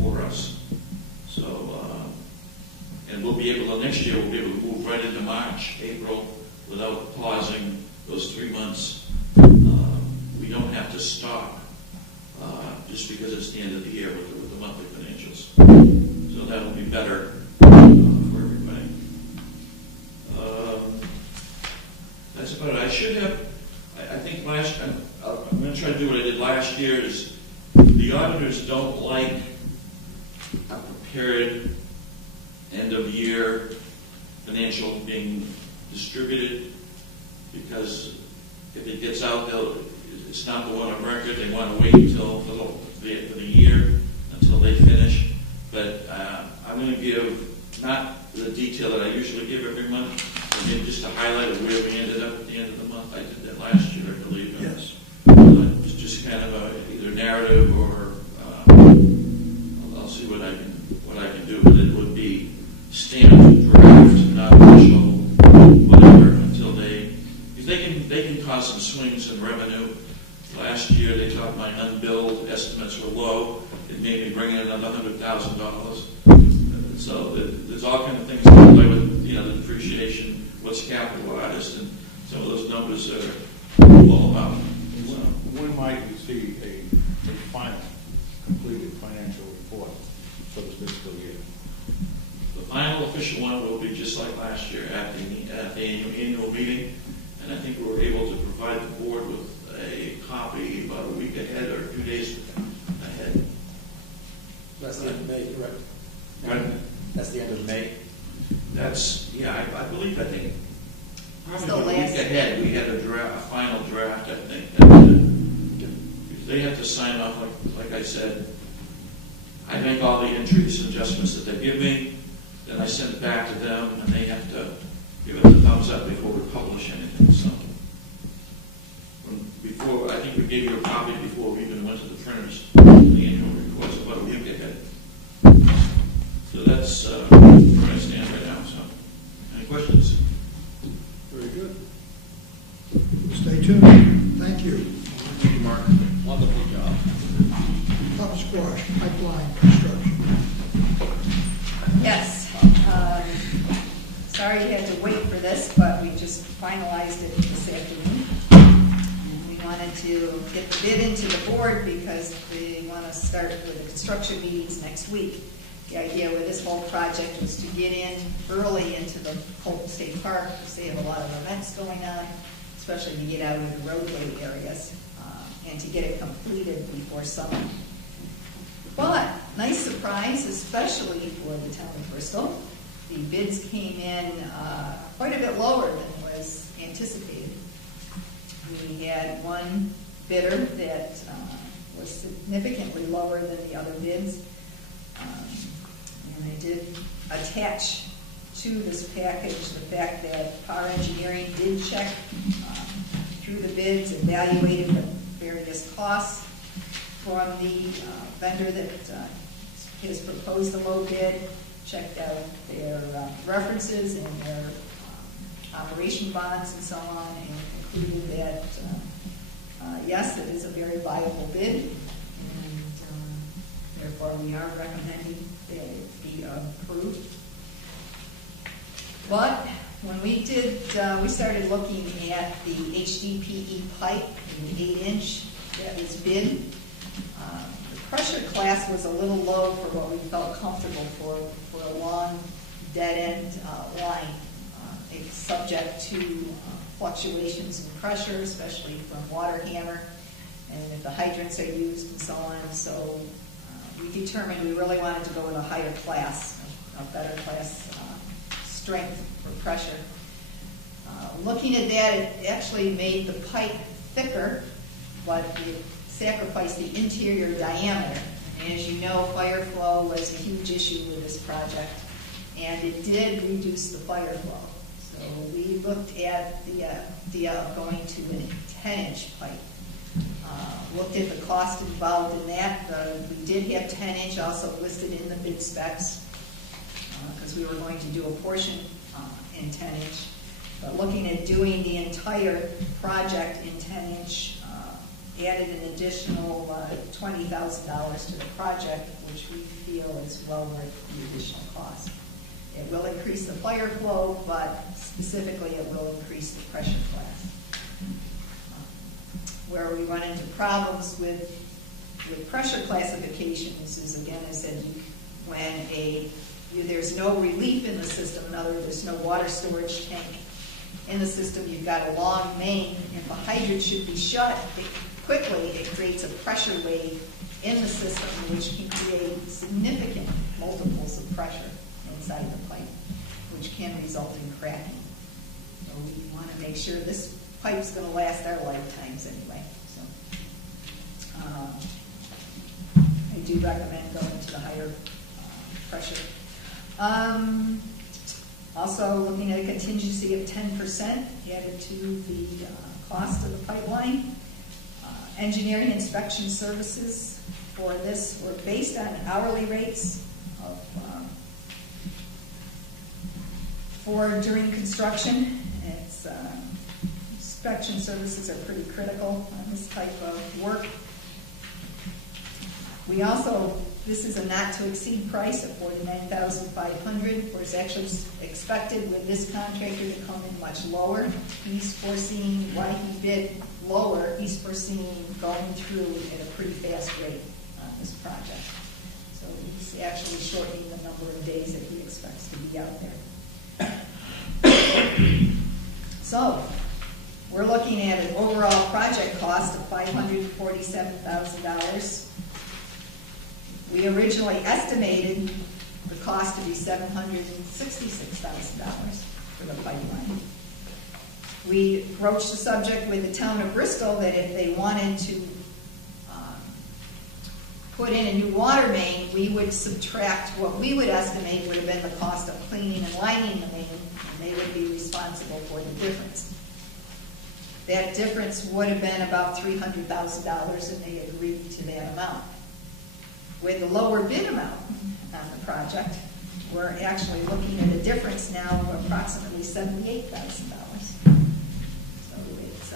for us. So, and we'll be able to, next year, we'll be able to move right into March, April, without pausing those 3 months. We don't have to stop just because it's the end of the year with the monthly financials. So that will be better for everybody. That's about it. I should have, I think last time, I'm going to try to do what I did last year, is the auditors don't like a prepared end-of-year financial being distributed, because if it gets out, it's not the one on record. They want to wait until for the year until they finish. But I'm going to give not the detail that I usually give every month, but maybe just a highlight of where we ended up at the end of the month. I did that last year, I believe. Yes. It was just kind of either narrative or I'll see what I can do. But it would be standard draft, not official, whatever, until because they can cause some swings in revenue. Last year they thought my unbilled estimates were low. It made me bring in another $100,000. So there's all kind of things to play with, the depreciation, what's capitalized, and some of those numbers are all about. So, when might we see a final, completed financial report for this fiscal year? the final official one will be just like last year at the annual meeting, and I think we were able to provide the board with a copy about a week ahead or a few days ahead. That's the end of May, correct? Right? That's the end of May. That's, I believe, probably It's about the a week last. ahead, we had a final draft, I think. Because they have to sign off, like I said. I make all the entries and adjustments that they give me, then I send it back to them, and they have to give it the thumbs up before we publish anything. So, I think we gave you a copy before we even went to the printers. The annual report is about a week ahead. So that's where I stand right now. So, any questions? Very good. Stay tuned. Thank you. Thank you, Mark. Wonderful job. Top Squash Pipeline Construction. Yes. Sorry you had to wait for this, but we just finalized it this afternoon. And we wanted to get the bid into the board because we want to start with the construction meetings next week. The idea with this whole project was to get in early into the Colton State Park because they have a lot of events going on, especially to get out of the roadway areas and to get it completed before summer. But, nice surprise, especially for the town of Bristol. The bids came in quite a bit lower than was anticipated. We had one bidder that was significantly lower than the other bids. And I did attach to this package the fact that Power Engineering did check through the bids, evaluated the various costs from the vendor that has proposed the low bid, checked out their references and their operation bonds and so on, and concluded that yes, it is a very viable bid, and therefore we are recommending that it be approved. But when we started looking at the HDPE pipe, the 8-inch that was bid. The pressure class was a little low for what we felt comfortable for a long dead-end line. It's subject to fluctuations in pressure, especially from water hammer, and if the hydrants are used and so on. So we determined we really wanted to go with a higher class, a better class strength for pressure. Looking at that, it actually made the pipe thicker, but it sacrificed the interior diameter. And as you know, fire flow was a huge issue with this project, and it did reduce the fire flow. So we looked at the idea of going to a 10-inch pipe. Looked at the cost involved in that. We did have 10-inch also listed in the bid specs because we were going to do a portion in 10-inch. But looking at doing the entire project in 10-inch, added an additional $20,000 to the project, which we feel is well worth the additional cost. It will increase the fire flow, but specifically it will increase the pressure class. Where we run into problems with pressure classifications is, again, I said, when there's no relief in the system, in other words, there's no water storage tank in the system, you've got a long main, if a hydrant should be shut, quickly it creates a pressure wave in the system, which can create significant multiples of pressure inside the pipe, which can result in cracking. So we want to make sure this pipe's going to last our lifetimes anyway. So I do recommend going to the higher pressure. Also looking at a contingency of 10% added to the cost of the pipeline. Engineering inspection services for this were based on hourly rates for during construction. It's inspection services are pretty critical on this type of work. We also, this is a not to exceed price of $49,500, where it's actually expected with this contractor to come in much lower. He's foreseeing, why he bid lower, he's foreseeing going through at a pretty fast rate on this project. So he's actually shortening the number of days that he expects to be out there. So we're looking at an overall project cost of $547,000. We originally estimated the cost to be $766,000 for the pipeline. We broached the subject with the town of Bristol that if they wanted to put in a new water main, we would subtract what we would estimate would have been the cost of cleaning and lining the main, and they would be responsible for the difference. That difference would have been about $300,000, and they agreed to that amount. With the lower bid amount on the project, we're actually looking at a difference now of approximately $78,000. So it's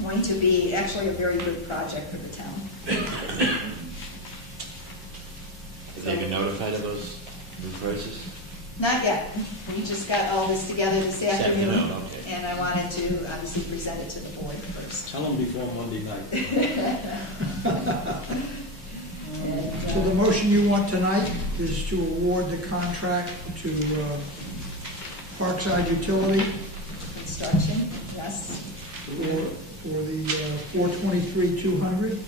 going to be actually a very good project for the town. Have they been notified of those new prices? Not yet. We just got all this together this afternoon, Okay. and I wanted to obviously present it to the board first. Tell them before Monday night. So the motion you want tonight is to award the contract to Parkside Utility Construction, yes, for the 423,200,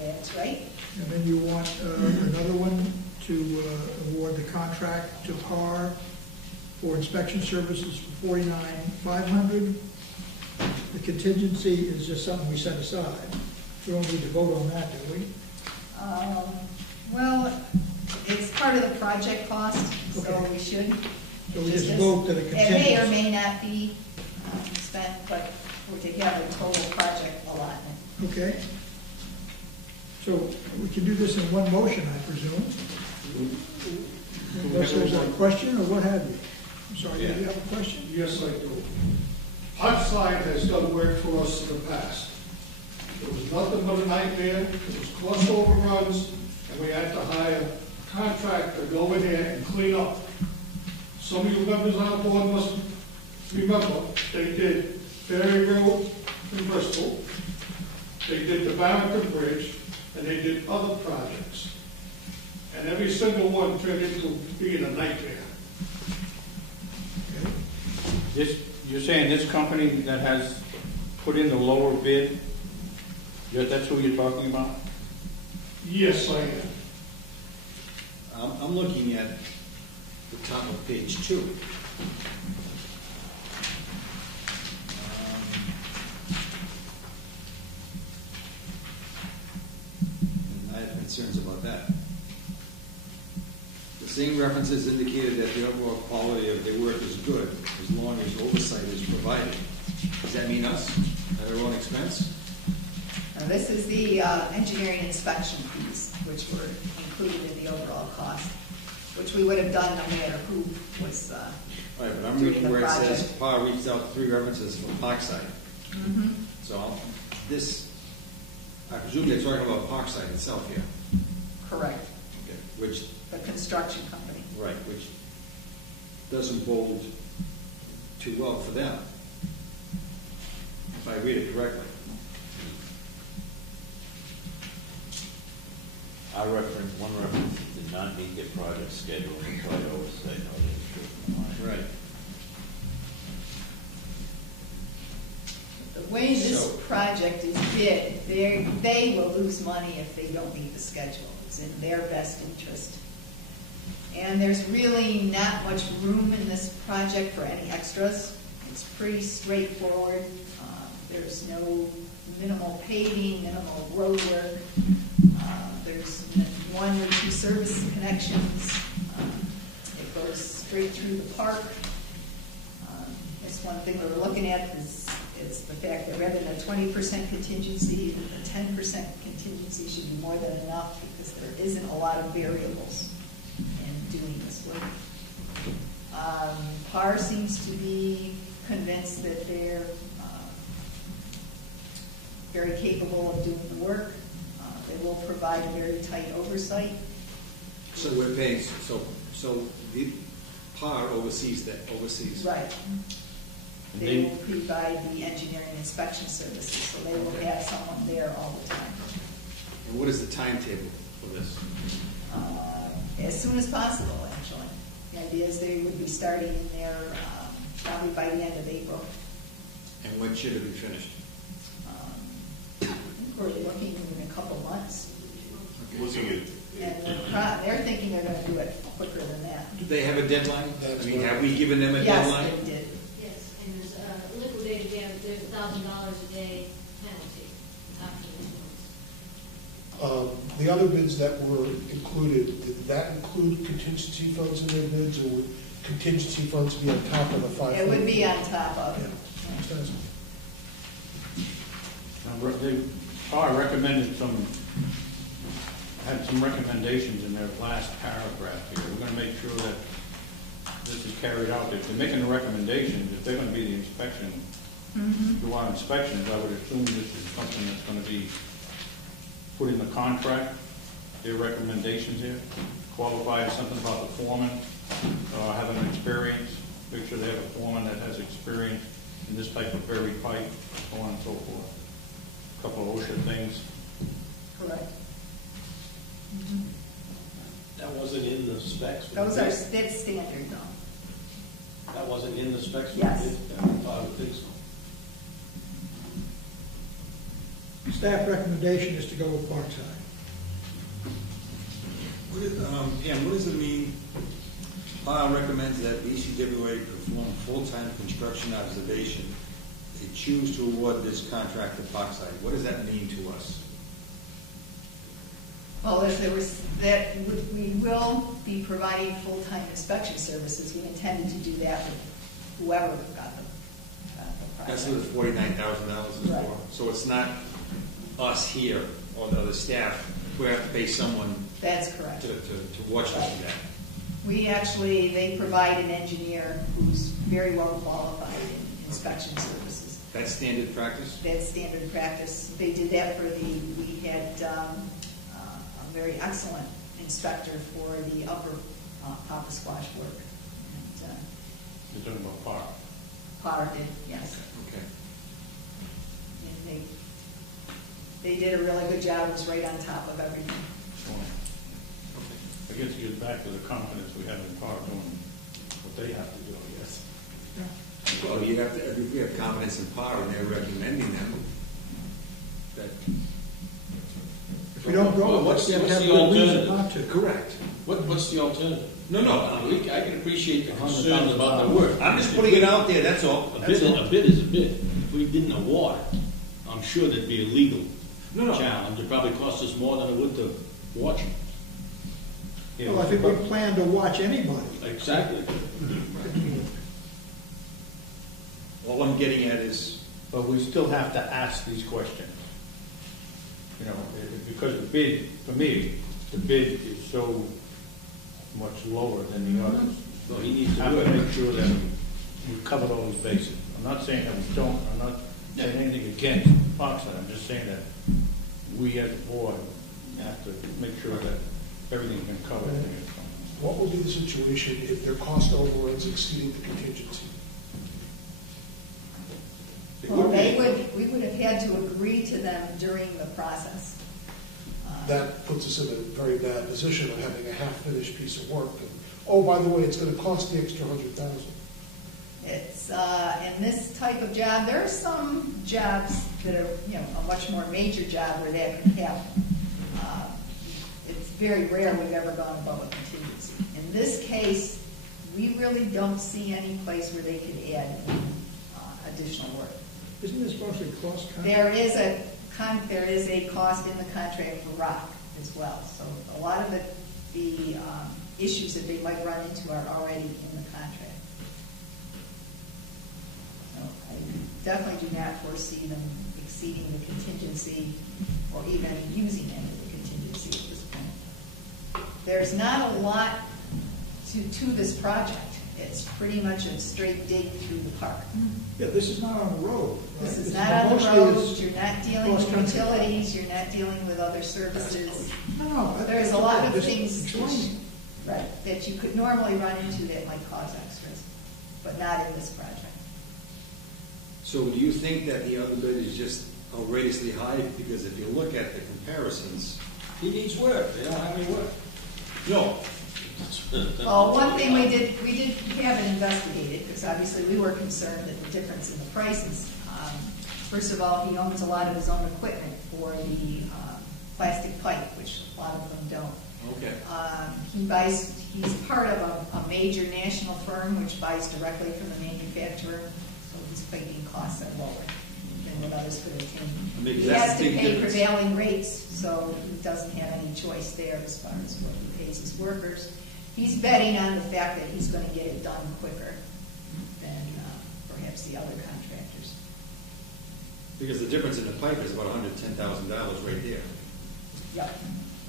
that's right. and then you want another one to award the contract to PAR for inspection services for 49,500. The contingency is just something we set aside. We don't need to vote on that, do we? Well, it's part of the project cost, so Okay. we should. So we just vote that a It may or contingency. may not be spent, but we're to have a total project allotment. Okay. So we can do this in one motion, I presume. Unless there's a question or what have you. I'm sorry, do you have a question? Yes, I do. Parkside has done work for us in the past. It was nothing but a nightmare, it was cost overruns, and we had to hire a contractor to go in there and clean up. Some of you members on the board must remember, they did Ferry Road in Bristol, they did the Barrington Bridge, and they did other projects. And every single one turned into being a nightmare. You're saying this company that has put in the lower bid, that's who you're talking about? Yes, I am. I'm looking at the top of page 2. And I have concerns about that. The same references indicated that the overall quality of their work is good as long as oversight is provided. Does that mean us at our own expense? Now, this is the engineering inspection fees, which were included in the overall cost, which we would have done no matter who was Right, but I'm doing reading the where it says, project. PAR reached out 3 references for Parkside. Mhm. So I presume they're talking about Parkside itself here. Correct, Okay. Which, the construction company. right, which doesn't bode too well for them, if I read it correctly. One reference did not meet their project schedule and tried to oversight, no, they should. Right. The way this So- project is bid, they will lose money if they don't meet the schedule. It's in their best interest. And there's really not much room in this project for any extras. It's pretty straightforward. There's no minimal paving, minimal road work. There's 1 or 2 service connections. It goes straight through the park. That's one thing we're looking at is the fact that rather than a 20% contingency, a 10% contingency should be more than enough because there isn't a lot of variables in doing this work. PAR seems to be convinced that they're very capable of doing the work. They will provide a very tight oversight. So we're paying, so the PAR oversees that, Right. And They will provide the engineering inspection services, so they will have someone there all the time. And what is the timetable for this? As soon as possible, actually. The idea is they would be starting in there probably by the end of April. And when should it be finished? I think we're looking in a couple months. Looking at, And they're thinking they're going to do it quicker than that. Do they have a deadline? I mean, have we given them a Yes, deadline? they did. Yes, and there's liquidated damage, there's $1,000 a day penalty after this one. The other bids that were included, did that include contingency funds in their bids, or would contingency funds be on top of the 5? It would be on top of it. They recommended had some recommendations in their last paragraph here. We're gonna make sure that this is carried out. If they're making the recommendations, if they're gonna be the inspection, do our inspections, I would assume this is something that's gonna be put in the contract, their recommendations here, qualified, something about the foreman, having an experience, make sure they have a foreman that has experience in this type of buried pipe, so on and so forth. A couple of OSHA things. Correct. That wasn't in the specs. Those are standard though. That wasn't in the specs. Yes. I would think so. Staff recommendation is to go with Parkside. Pam, what does it mean? PAR recommends that ECWA perform full-time construction observation. They choose to award this contract to Parkside. What does that mean to us? Well, if there was, we will be providing full-time inspection services. We intended to do that with whoever got the project. That's what the $49,000 is Right. for. So it's not us here or the other staff who have to pay someone That's correct. to watch us do that. They provide an engineer who's very well qualified in inspection services. That's standard practice? That's standard practice. They did that we had a very excellent inspector for the upper Papa Squash work. And, You're talking about PAR. Potter did, yes. Okay. And they did a really good job. It was right on top of everything. I guess it gets back to the confidence we have in PAR doing what they have to do, I guess. Well, you have to, if we have confidence in PAR and they're recommending them, that. If we don't go, Well, what's what's the the reason alternative? not to? Correct. What's the alternative? No. I can appreciate the concerns about the work. I'm just putting it out there, that's all. A That's bid, all. a bid is a bid. If we didn't award, I'm sure there'd be a legal No. challenge. It'd probably cost us more than it would to watch them. Well, I think we plan to watch anybody. Exactly. All I'm getting at is, But we still have to ask these questions. You know, because the bid, for me, the bid is so much lower than the others. No, he needs to have to work. make sure that we cover all those bases. I'm not saying that we don't, I'm not saying anything against Parkside, I'm just saying that we as a board have to make sure that everything's been covered. What would be the situation if their cost overruns exceeding the contingency? Well, we would have had to agree to them during the process. That puts us in a very bad position of having a half-finished piece of work. And, oh, by the way, it's going to cost the extra $100,000. It's, in this type of job, there are some jobs that are, a much more major job where that can happen. It's very rare we've ever gone above a contingency. In this case, we really don't see any place where they could add additional work. Isn't this mostly cost contract? There is a cost in the contract for rock as well. So a lot of the issues that they might run into are already in the contract. So I definitely do not foresee them exceeding the contingency or even using any of the contingency at this point. There's not a lot to this project. It's pretty much a straight dig through the park. Yeah, this is not on the road. This is It's not on the mostly road, is you're not dealing with cross-country. utilities, you're not dealing with other services. No, There's a lot of just things joining. right, that you could normally run into that might cause extras, but not in this project. So do you think that the other bid is just outrageously high? Because if you look at the comparisons, He needs work, they don't have any work. no, Well, one thing we did have it investigated, because obviously we were concerned at the difference in the prices. First of all, he owns a lot of his own equipment for the plastic pipe, which a lot of them don't. okay. He's part of a major national firm which buys directly from the manufacturer, so his piping costs are lower than what others could obtain. Maybe He that's has the to big pay difference. prevailing rates, so he doesn't have any choice there as far as what he pays his workers. He's betting on the fact that he's going to get it done quicker than perhaps the other contractors. Because the difference in the pipe is about $110,000 right there. Yep.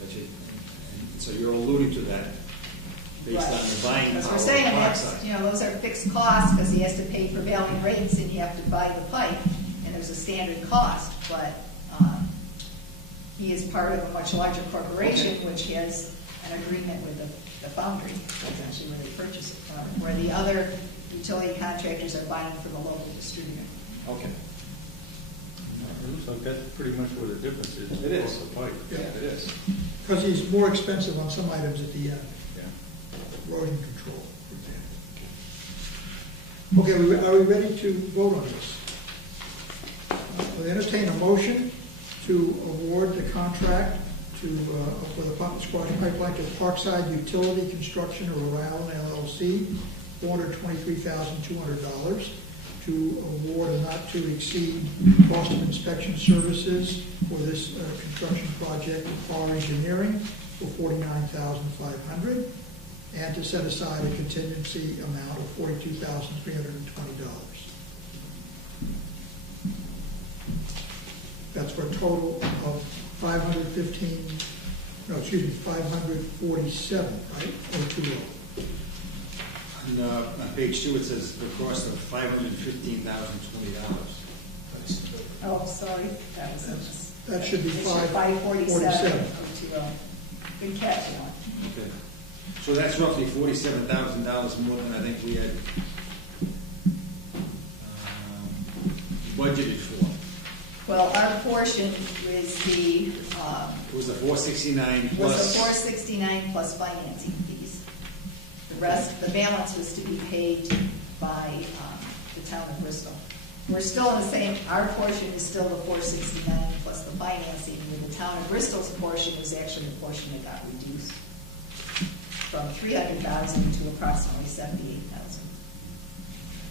And so you're alluding to that based on the buying As power we're of saying, that's, Parkside. those are fixed costs because he has to pay prevailing rates and you have to buy the pipe, and there's a standard cost, but he is part of a much larger corporation which has an agreement with the foundry, essentially where they purchase it from, where the other utility contractors are buying from the local distributor. Okay. It looks like that's pretty much where the difference is. It is. Off the pipe. Yeah. It is. Because he's more expensive on some items at the end, Yeah. erosion control, for example. Okay, are we ready to vote on this? We entertain a motion to award the contract to, for the Pop Squash Pipeline to Parkside Utility Construction of Rhode Island LLC, $423,200, to award a not to exceed cost of inspection services for this construction project with Par Engineering for $49,500, and to set aside a contingency amount of $42,320. That's for a total of 547, right? Or 20. On page 2, it says the cost of $515,020. Oh, sorry, that was. That should be 547. Good catch, Alan. Okay. So that's roughly $47,000 more than I think we had budgeted for. Well, our portion is the, It was the $469 was plus. the $469 plus financing fees. The rest, the balance was to be paid by the town of Bristol. We're still in the same, our portion is still the $469 plus the financing, and the town of Bristol's portion is actually the portion that got reduced from $300,000 to approximately $78,000.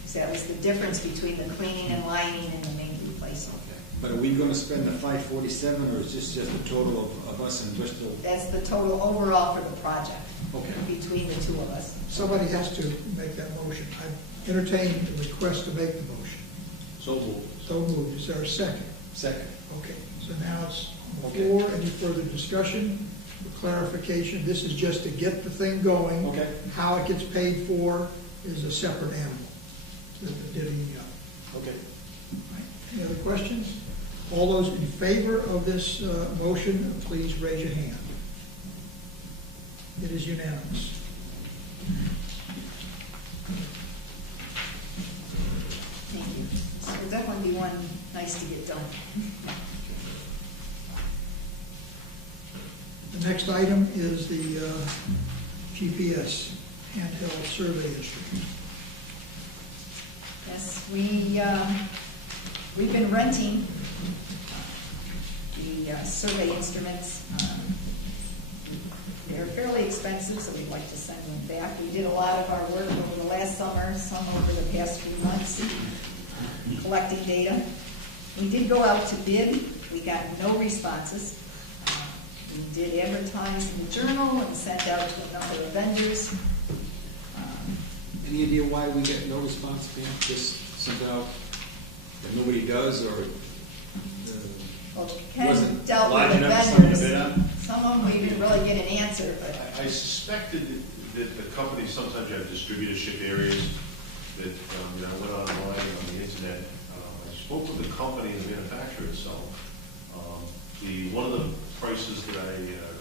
So that was the difference between the cleaning and lining and the main replacement. Okay. But are we going to spend the 547, or is this just the total of us in Bristol? That's the total overall for the project. Okay. Between the two of us. Somebody has to make that motion. I entertain the request to make the motion. So moved. So moved. Is there a second? Second. Okay, so now it's on the Okay. floor. Any further discussion? for clarification, this is just to get the thing going. Okay. How it gets paid for is a separate animal to the divvying up. Okay. Right. Any other questions? All those in favor of this motion, please raise your hand. It is unanimous. Thank you. So it'll definitely be one nice to get done. The next item is the GPS handheld survey instrument. Yes, we've been renting the survey instruments. They're fairly expensive, so we'd like to send them back. We did a lot of our work over the last summer, some over the past few months, collecting data. We did go out to bid. We got no responses. We did advertise in the journal and sent out to a number of vendors. Any idea why we get no response, Pam? Just somehow that nobody does, or Well, Ken wasn't dealt large with the enough for someone to vendors. bid on? Some of them we didn't really get an answer, but I suspected that the companies sometimes have distributorship areas that, I went online on the internet. I spoke with the company, the manufacturer itself. One of the prices that I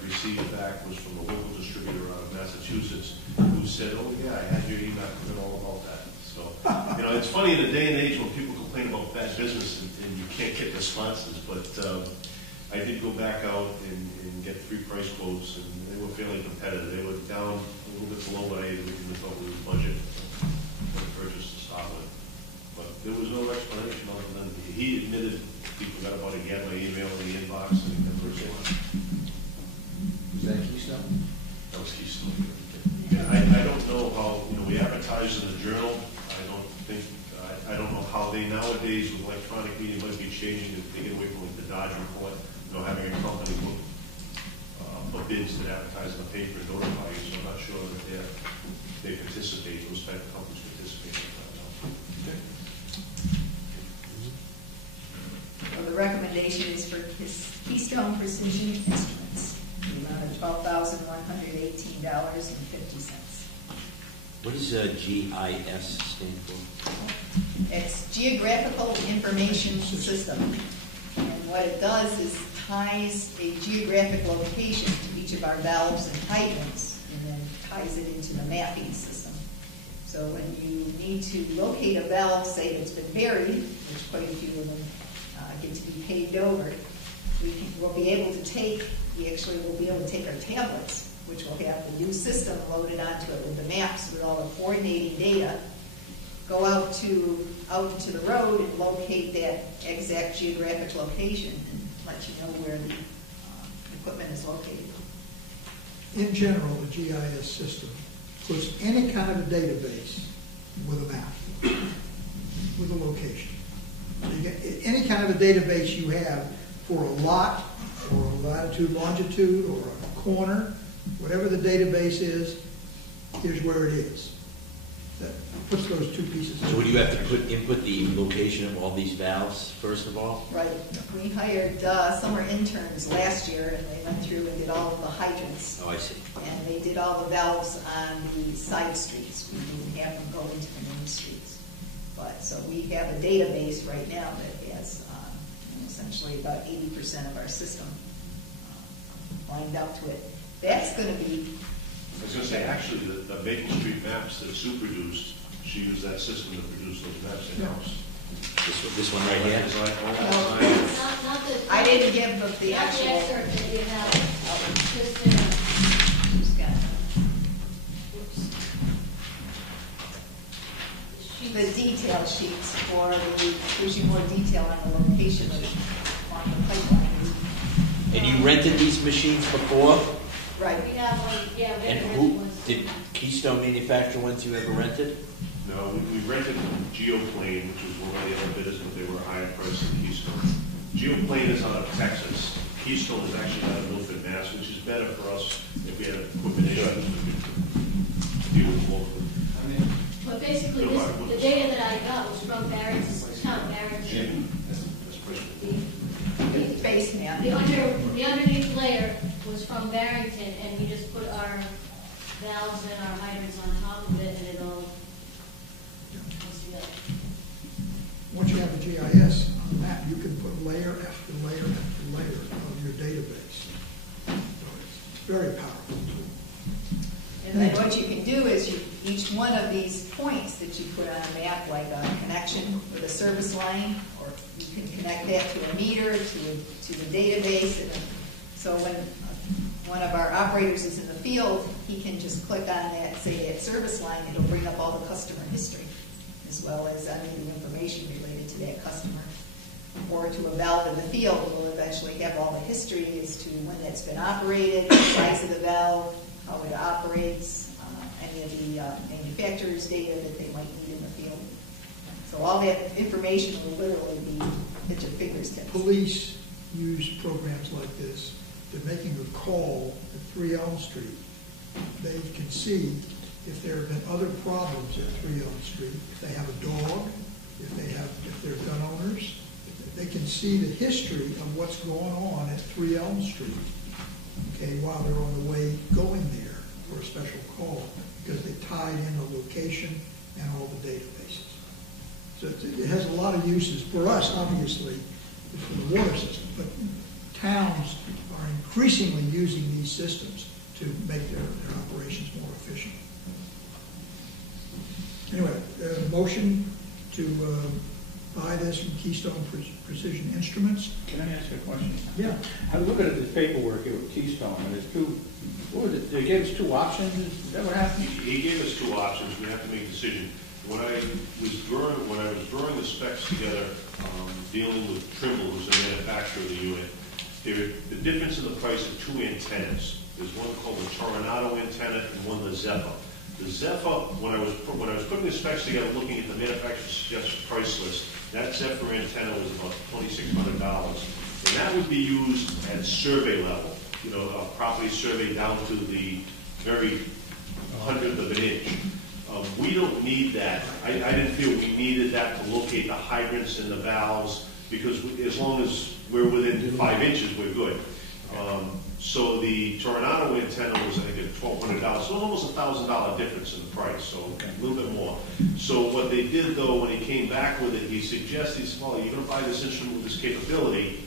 received back was from a local distributor out of Massachusetts who said, oh yeah, I had your email, I forgot all about that. So, it's funny in a day and age when people complain about bad business and you can't get responses, but I did go back out and get 3 price quotes, and they were fairly competitive. They were down a little bit below what I originally thought was budget for the purchase to start with. But there was no explanation other than he admitted he forgot about it. He had my email in the inbox and he never responded. Was that Keystone? That was Keystone. Yeah, I don't know how, we advertise in the journal. I don't know how they nowadays with electronic media might be changing to get away from like the Dodge report, having a company look for bids that advertise in the paper and notify you. So I'm not sure that they participate, those type of companies participate in that. Okay. so the recommendation is for Keystone Precision Instruments, the amount of $12,118.50. What does GIS stand for? It's Geographical Information System. And what it does is ties a geographic location to each of our valves and hydrants, and then ties it into the mapping system. So when you need to locate a valve, say that's been buried, which quite a few of them get to be paved over, we'll be able to take our tablets, which will have the new system loaded onto it with the maps with all the coordinating data, go out into the road and locate that exact geographic location and let you know where the equipment is located. In general, the GIS system puts any kind of a database with a map, with a location. You get any kind of a database you have for a lot, or a latitude, longitude, or a corner, whatever the database is, here's where it is. That puts those two pieces. So would you have to input the location of all these valves, first of all? Right. We hired summer interns last year, and they went through and did all of the hydrants. Oh, I see. And they did all the valves on the side streets. We didn't have them go into the main streets. But so we have a database right now that has essentially about 80% of our system lined up to it. That's going to be. I was going to say, actually, the Maple Street maps that Sue produced, she used that system to produce those maps in-house. This one right here? I didn't give the Not actual. the excerpt that you have, just, Who's got it? The detail sheets for gives you more detail on the location of on the pipeline. And you rented these machines before? Right. we have one, yeah, we And have who, ones. did Keystone manufacture ones you ever rented? No, we rented Geoplane, which was one of the other bidders, but they were higher price than Keystone. Geoplane is out of Texas. Keystone is actually out of Milford, Mass., which is better for us if we had equipment issues to deal with locally. But basically, the data that I got was from Barrett's, town Barrett's. That's pretty. Base map. The underneath layer was from from Barrington, and we just put our valves and our hydrants on top of it, and it all comes together. Once you have a GIS on the map, you can put layer after layer after layer of your database. So it's very powerful tool. And then what you can do is each one of these points that you put on a map, like a connection with a service line, or you can connect that to a meter, to the database. And so when one of our operators is in the field, he can just click on that, say that service line, it'll bring up all the customer history, as well as any information related to that customer. Or to a valve in the field, we'll eventually have all the history as to when it's been operated, the size of the valve, how it operates, any of the manufacturer's data that they might need in the field. So all that information will literally be at your fingertips. Police use programs like this. They're making a call at 3 Elm Street. They can see if there have been other problems at 3 Elm Street, if they have a dog, if they're gun owners. They can see the history of what's going on at 3 Elm Street, okay, while they're on the way going there for a special call, because they tied in the location and all the databases. So it has a lot of uses for us, obviously, for the water system, but towns are increasingly using these systems to make their operations more efficient. Anyway, motion to buy this from Keystone Precision Instruments. Can I ask you a question? Yeah. I'm looking at this paperwork here with Keystone, and there's two, what was it, they gave us 2 options, is that what happened? He gave us 2 options, we have to make a decision. When I was drawing the specs together, dealing with Trimble, who's the manufacturer of the unit, the difference in the price of 2 antennas. There's one called the Toronado antenna and one the Zephyr. The Zephyr, when I was putting the specs together, looking at the manufacturer's suggested price list, that Zephyr antenna was about $2,600, and that would be used at survey level. You know, a property survey down to the very 100th of an inch. We don't need that. I didn't feel we needed that to locate the hydrants and the valves, because as long as we're within 5 inches, we're good. So the Toronado antenna was, I think, at $1,200. So almost $1,000 difference in the price, so a little bit more. So what they did, though, when he came back with it, he suggested, he said, well, you're going to buy this instrument with this capability,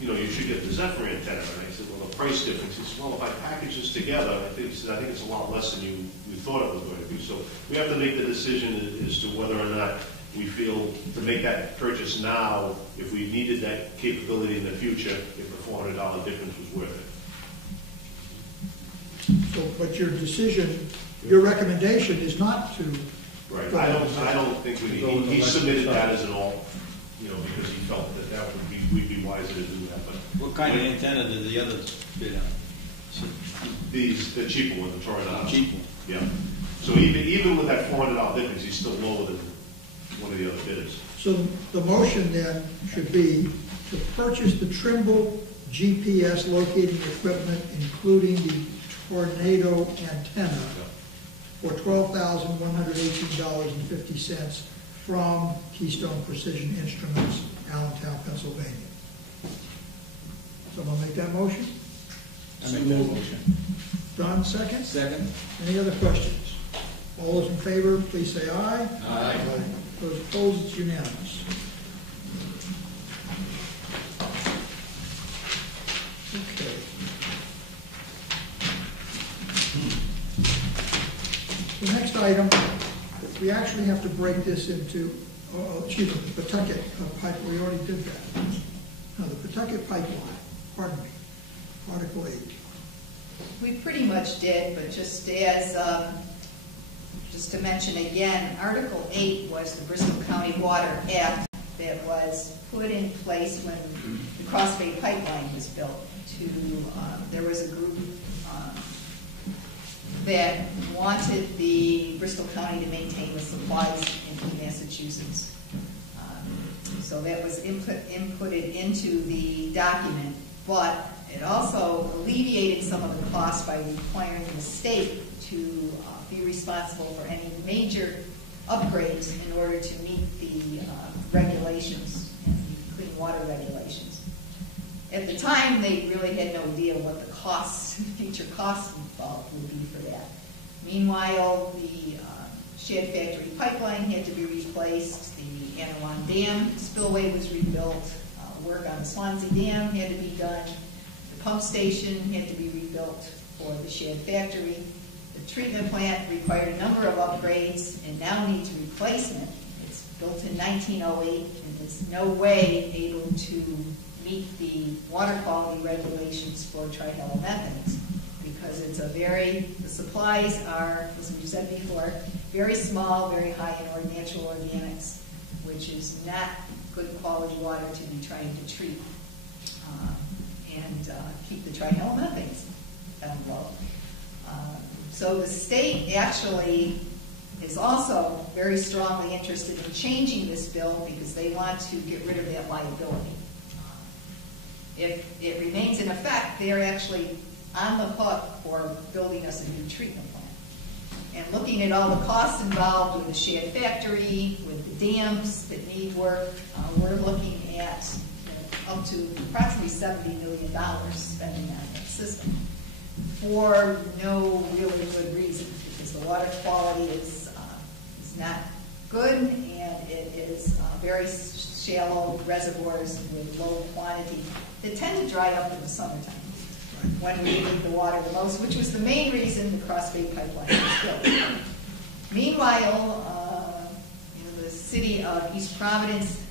you know, you should get the Zephyr antenna. And I said, well, the price difference. He said, well, if I package this together, I think it's a lot less than you thought it was going to be. So we have to make the decision as to whether or not we feel to make that purchase now, if we needed that capability in the future, if the $400 difference was worth it. So, but your decision, your recommendation is not to. Right. I don't think we need. He submitted that as an all, you know, because he felt that would be, we'd be wiser to do that. But What kind of antenna did the others bid on? the cheaper one, the Toronado. Cheap one. Yeah. So even with that $400 difference, he's still lower than one of the other bidders. So the motion then should be to purchase the Trimble GPS locating equipment, including the Tornado antenna, for $12,118.50 from Keystone Precision Instruments, Allentown, Pennsylvania. Someone make that motion? I make that motion. Don, second? Second? Any other questions? All those in favor, please say aye. Aye. Those opposed, it's unanimous. Okay. The next item, we actually have to break this into, excuse me, the Pawtucket pipe, we already did that. No, the Pawtucket pipeline, pardon me, Article 8. We pretty much did, but just as, just to mention again, Article 8 was the Bristol County Water Act that was put in place when the Crossbay Pipeline was built. There was a group that wanted the Bristol County to maintain the supplies in Massachusetts. So that was inputted into the document, but it also alleviated some of the costs by requiring the state to be responsible for any major upgrades in order to meet the regulations, the clean water regulations. At the time, they really had no idea what the costs, future costs involved would be for that. Meanwhile, the Shad Factory pipeline had to be replaced, the Anawan Dam spillway was rebuilt, work on the Swansea Dam had to be done, the pump station had to be rebuilt for the Shad Factory. The treatment plant required a number of upgrades and now needs replacement. It's built in 1908 and is no way able to meet the water quality regulations for trihalomethanes because it's the supplies are, as we said before, very small, very high in natural organics, which is not good quality water to be trying to treat and keep the trihalomethanes down low. So the state actually is also very strongly interested in changing this bill because they want to get rid of that liability. If it remains in effect, they're actually on the hook for building us a new treatment plant. And looking at all the costs involved with the Shad Factory, with the dams that need work, we're looking at up to approximately $70 million spending on that system for no really good reason, because the water quality is not good, and it is very shallow reservoirs with low quantity that tend to dry up in the summertime when we need the water the most, which was the main reason the Cross Bay Pipeline was built. Meanwhile, the city of East Providence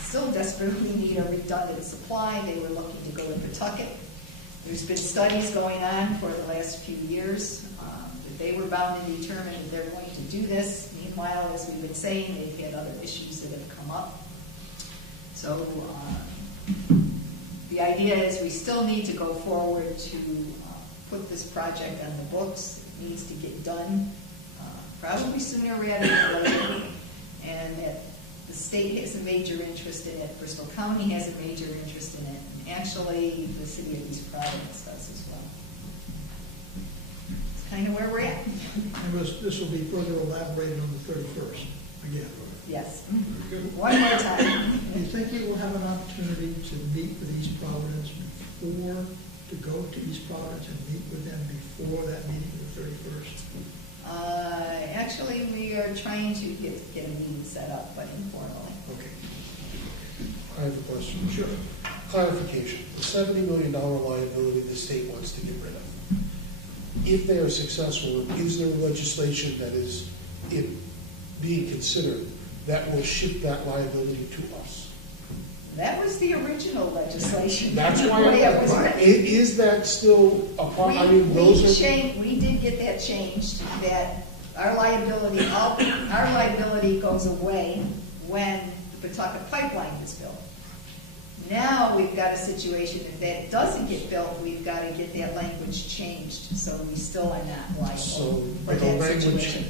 still desperately need a redundant supply. They were looking to go to Pawtucket. There's been studies going on for the last few years that they were bound to determine that they're going to do this. Meanwhile, as we've been saying, they've had other issues that have come up. So the idea is we still need to go forward to put this project on the books. It needs to get done probably sooner rather than later, and that the state has a major interest in it. Bristol County has a major interest in it, and actually the city of East Providence does as well. It's kind of where we're at. And this will be further elaborated on the 31st again. Yes. One more time. Do you think you will have an opportunity to meet with East Providence to go to East Providence and meet with them before that meeting of the 31st? Actually, we are trying to get a meeting set up, but informally. Okay. I have a question. Sure. Clarification. The $70 million liability the state wants to get rid of. If they are successful, is there legislation that is being considered that will shift that liability to us? That was the original legislation. That's why it was written. Is that still a part? We did get that changed. That our liability goes away when the Pawtucket pipeline is built. Now we've got a situation, if that doesn't get built, we've got to get that language changed, so we still are not liable for that situation.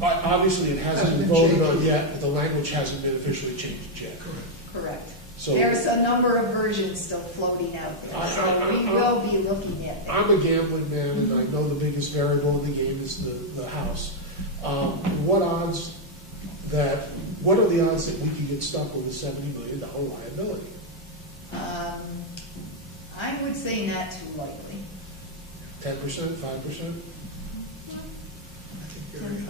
Obviously, it hasn't been voted on yet, but the language hasn't been officially changed yet. Correct. So there's a number of versions still floating out there, so we will be looking at that. I'm a gambling man, and I know the biggest variable in the game is the house. What are the odds that we could get stuck with a $70 million liability? I would say not too likely. 10%, 5%? I think very 5%.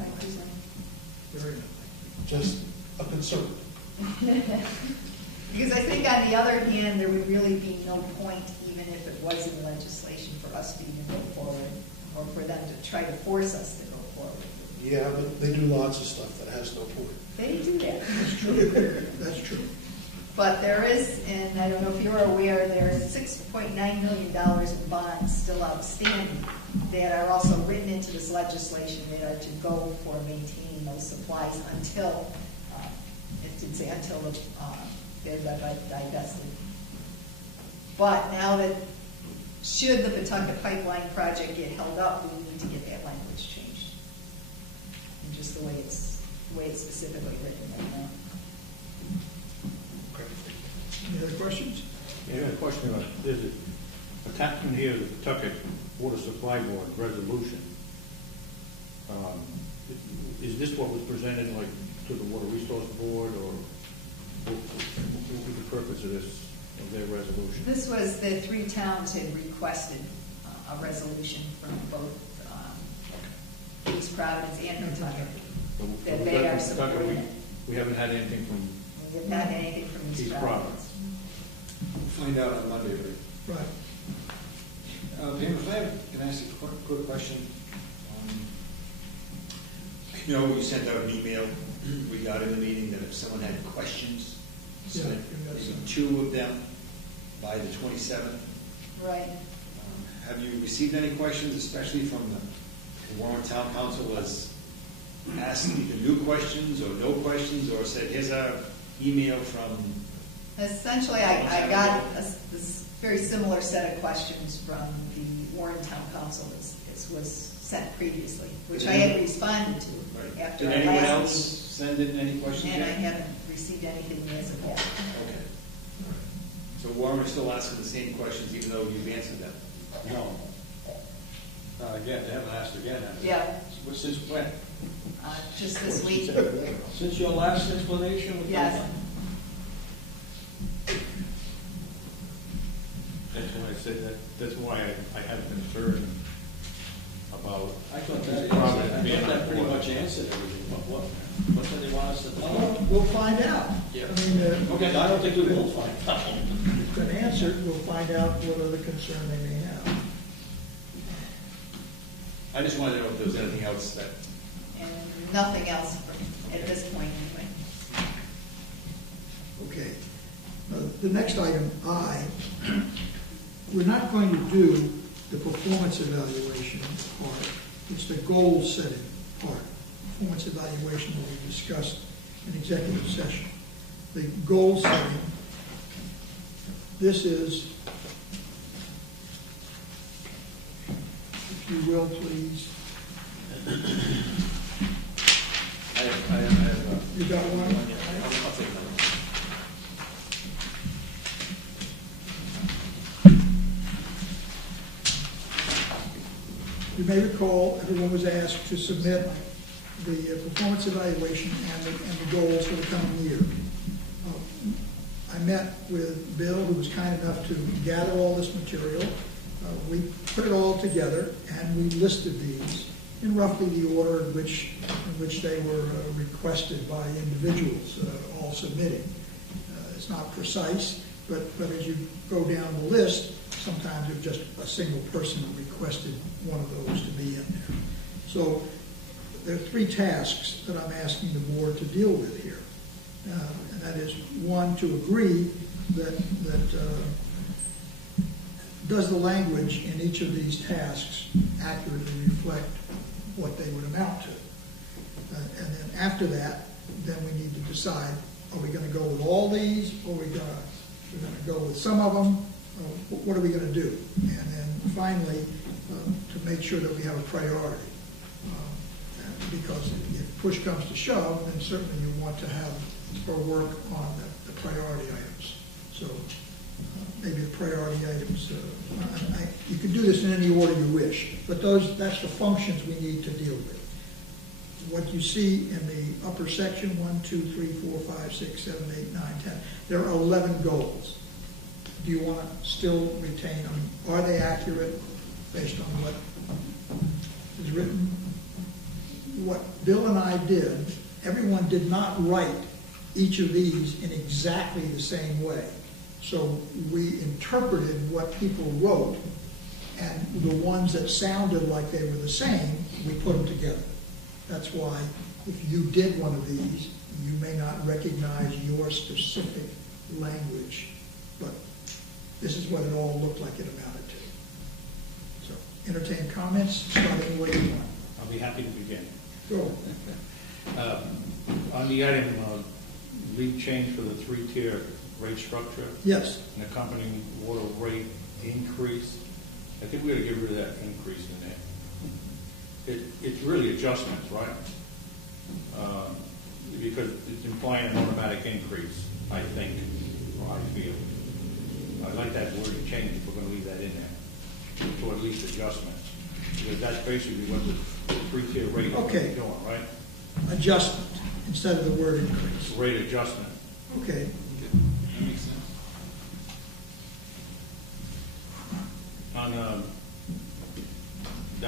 Very unlikely. Just a concern. Because I think on the other hand, there would really be no point, even if it was in legislation, for us to even go forward, or for them to try to force us to go forward. Yeah, but they do lots of stuff that has no point. They do that. That's true. That's true. But there is, and I don't know if you're aware, there is $6.9 million in bonds still outstanding that are also written into this legislation that are to go for maintaining those supplies until, it did say until they're divested. But now that, should the Pawtucket pipeline project get held up, we need to get that language changed. And just the way it's specifically written right now. Any other questions? Yeah, I got a question about, there's an attachment here, the Pawtucket Water Supply Board resolution. Is this what was presented like to the Water Resource Board, or what was the purpose of this? of their resolution? This was, the three towns had requested a resolution from both East Providence and Nantucket, that they are supporting it. We haven't had anything from We have not had anything from East East Providence. Providence. We'll find out on Monday, right? Right. Pam, can I ask you a quick question? You know, you sent out an email regarding the meeting that if someone had questions, Yeah, submit that's maybe it. 2 of them by the 27th. Right. Have you received any questions, especially from the Warren Town Council, was asked either new questions or no questions, or said, here's our email from... Essentially, I got this very similar set of questions from the Warren Town Council as was sent previously, which I had responded to after Did our anyone last else meeting. send in any questions And I yet? haven't received anything as of yet. Okay. So Warren is still asking the same questions even though you've answered them? No. Again, they haven't asked again. have they? Yeah, Since when? just this week. Since your last explanation? with Yes. them? That's why I said that, that's why I have concern about. I thought East that, Providence being on pretty board. much answered everything. What do they want us to tell Well, them? we'll find out. Yeah. I mean, Okay, I don't think we will find out. if it's been answered, we'll find out what other concern they may have. I just wanted to know if there was anything else that... And nothing else at this point anyway. Okay. The next item, I, we're not going to do the performance evaluation part. It's the goal setting part. Performance evaluation will be discussed in executive session. The goal setting, this is, if you will, please. I have, You got one? I'll take that one. You may recall, everyone was asked to submit the performance evaluation and the goals for the coming year. I met with Bill, who was kind enough to gather all this material. We put it all together, and we listed these in roughly the order in which they were requested by individuals, all submitting. It's not precise, but as you go down the list, sometimes it's just a single person requested one of those to be in there. So there are 3 tasks that I'm asking the board to deal with here. And that is, one, to agree that does the language in each of these tasks accurately reflect what they would amount to? And then after that, then we need to decide, are we going to go with all these, or we're going to go with some of them? What are we going to do? And then finally, to make sure that we have a priority. Because if push comes to shove, then certainly you want to have or work on the priority items. So maybe the priority items, you can do this in any order you wish, but that's the functions we need to deal with. What you see in the upper section, 1, 2, 3, 4, 5, 6, 7, 8, 9, 10, there are 11 goals. Do you want to still retain them? Are they accurate based on what is written? What Bill and I did, everyone did not write each of these in exactly the same way. So we interpreted what people wrote, and the ones that sounded like they were the same, we put them together. That's why if you did one of these, you may not recognize your specific language, but this is what it all looked like it amounted to. So entertain comments, start any way you want. I'll be happy to begin. Go. On the item, lead change for the 3-tier rate structure Yes. and accompanying water rate increase, I think we ought to get rid of that increase in there. It's really adjustments, right? Because it's implying an automatic increase, I think, or I feel. I like that word change if we're going to leave that in there, to at least adjustments. Because that's basically what the 3-tier rate is Okay. doing, right? Adjustment instead of the word increase. Rate adjustment. Okay. That makes sense.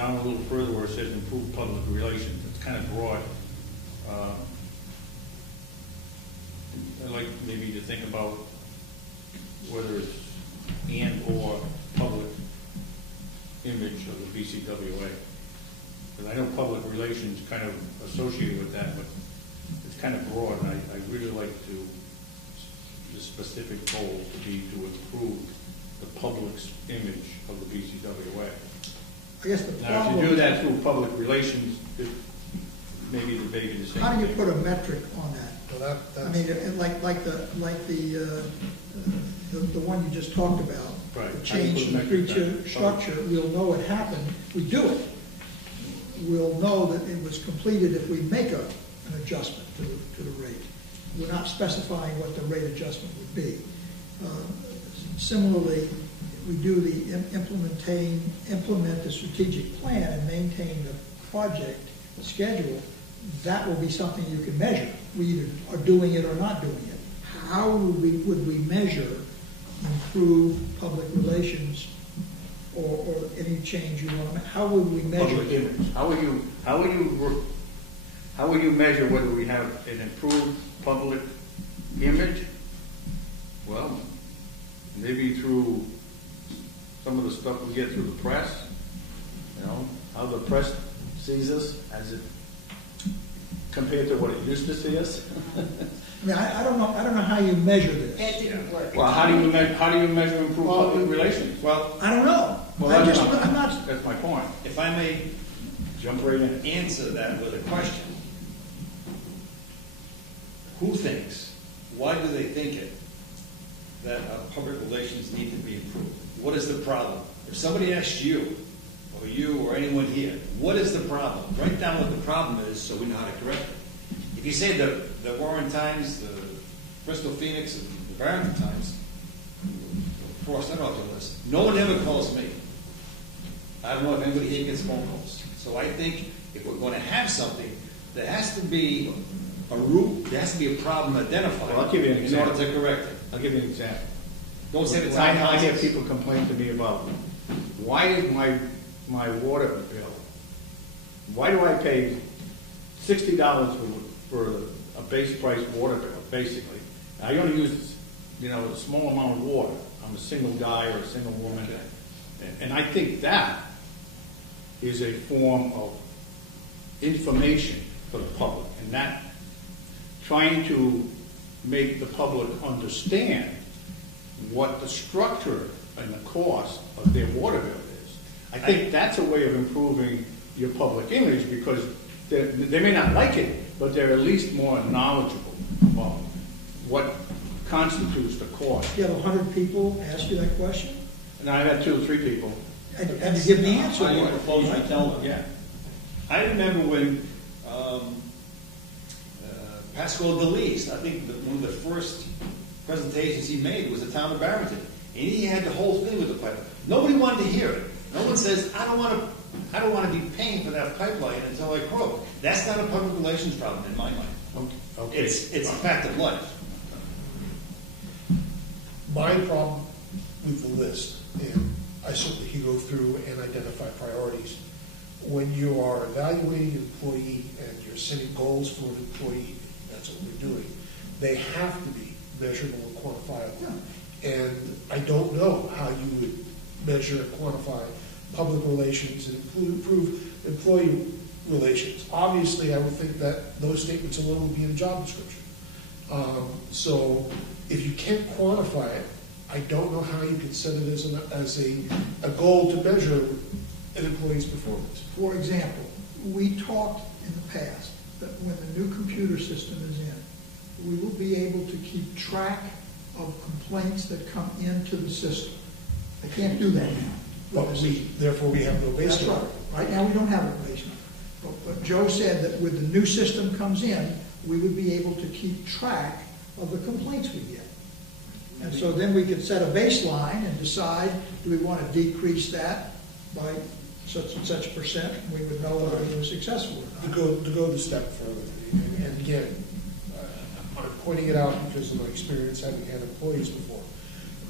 down a little further where it says improve public relations, it's kind of broad. I'd like maybe to think about whether it's and/or public image of the BCWA. Because I know public relations kind of associated with that, but it's kind of broad, and I really like the specific goal to be to improve the public's image of the BCWA. I guess the Now, problem. if you do that through public relations, it may be debated the same. How do you thing. put a metric on that? Well, I that's, mean, the one you just talked about. Right. The change in the creature structure, we'll know it happened, we do it. We'll know that it was completed if we make an adjustment to the rate. We're not specifying what the rate adjustment would be. Similarly, we do the implement the strategic plan and maintain the project schedule. That will be something you can measure. We either are doing it or not doing it. How would we measure improved public relations or any change you want to make? How would we measure Public image. How would you measure whether we have an improved public image? Well, maybe through some of the stuff we get through the press. You know, how the press sees us as it compared to what it used to see us. I mean, I don't know how you measure this. That didn't work. Well, how do you measure improved public relations? Well, I don't know. Well, I'm that's not. That's my point. if I may Jump right in. answer that with a question. Who thinks, why do they think it, that public relations need to be improved? What is the problem? If somebody asked you or anyone here, what is the problem? Write down what the problem is so we know how to correct it. If you say the Warren Times, the Bristol Phoenix, and the Barrington Times, cross that off the list. No one ever calls me. I don't know if anybody here gets phone calls. So I think if we're going to have something, there has to be a root, there has to be a problem identified Well, I'll give you an in example. order to correct it. I'll give you an example. Don't say the When I town hear councils. people complain to me about, why is my water bill, why do I pay $60 for a base price water bill, basically? I only use, a small amount of water. I'm a single guy or a single woman. Okay. And I think that is a form of information for the public, and that trying to make the public understand what the structure and the cost of their water bill is. I think that's a way of improving your public image, because they may not like it, but they're at least more knowledgeable about what constitutes the cost. You have 100 people ask you that question, And I've had 2 or 3 people. and you give the answer. How do you propose I tell them? Yeah. I remember when Pascal DeLeese, I think one of the first presentations he made was the town of Barrington, and he had the whole thing with the pipeline. Nobody wanted to hear it. No one says, I don't want to be paying for that pipeline until I croak. That's not a public relations problem in my mind. Okay. It's a fact of life. my problem with the list, and I certainly can go through and identify priorities. When you are evaluating an employee and you're setting goals for an employee, that's what we're doing, they have to be measurable and quantifiable. And I don't know how you would measure and quantify public relations and improve employee relations. Obviously, I would think that those statements alone would be in a job description. So if you can't quantify it, I don't know how you can set it as a goal to measure an employee's performance. For example, we talked in the past that when the new computer system is in, we will be able to keep track of complaints that come into the system. They can't do that now. Therefore, we have no That's baseline. right. Right now, we don't have a baseline. But Joe said that with the new system comes in, we would be able to keep track of the complaints we get. And so then we could set a baseline and decide, do we want to decrease that by such and such percent? We would know whether we were successful or To not. go the step further, and again, I'm pointing it out because of my experience having had employees before.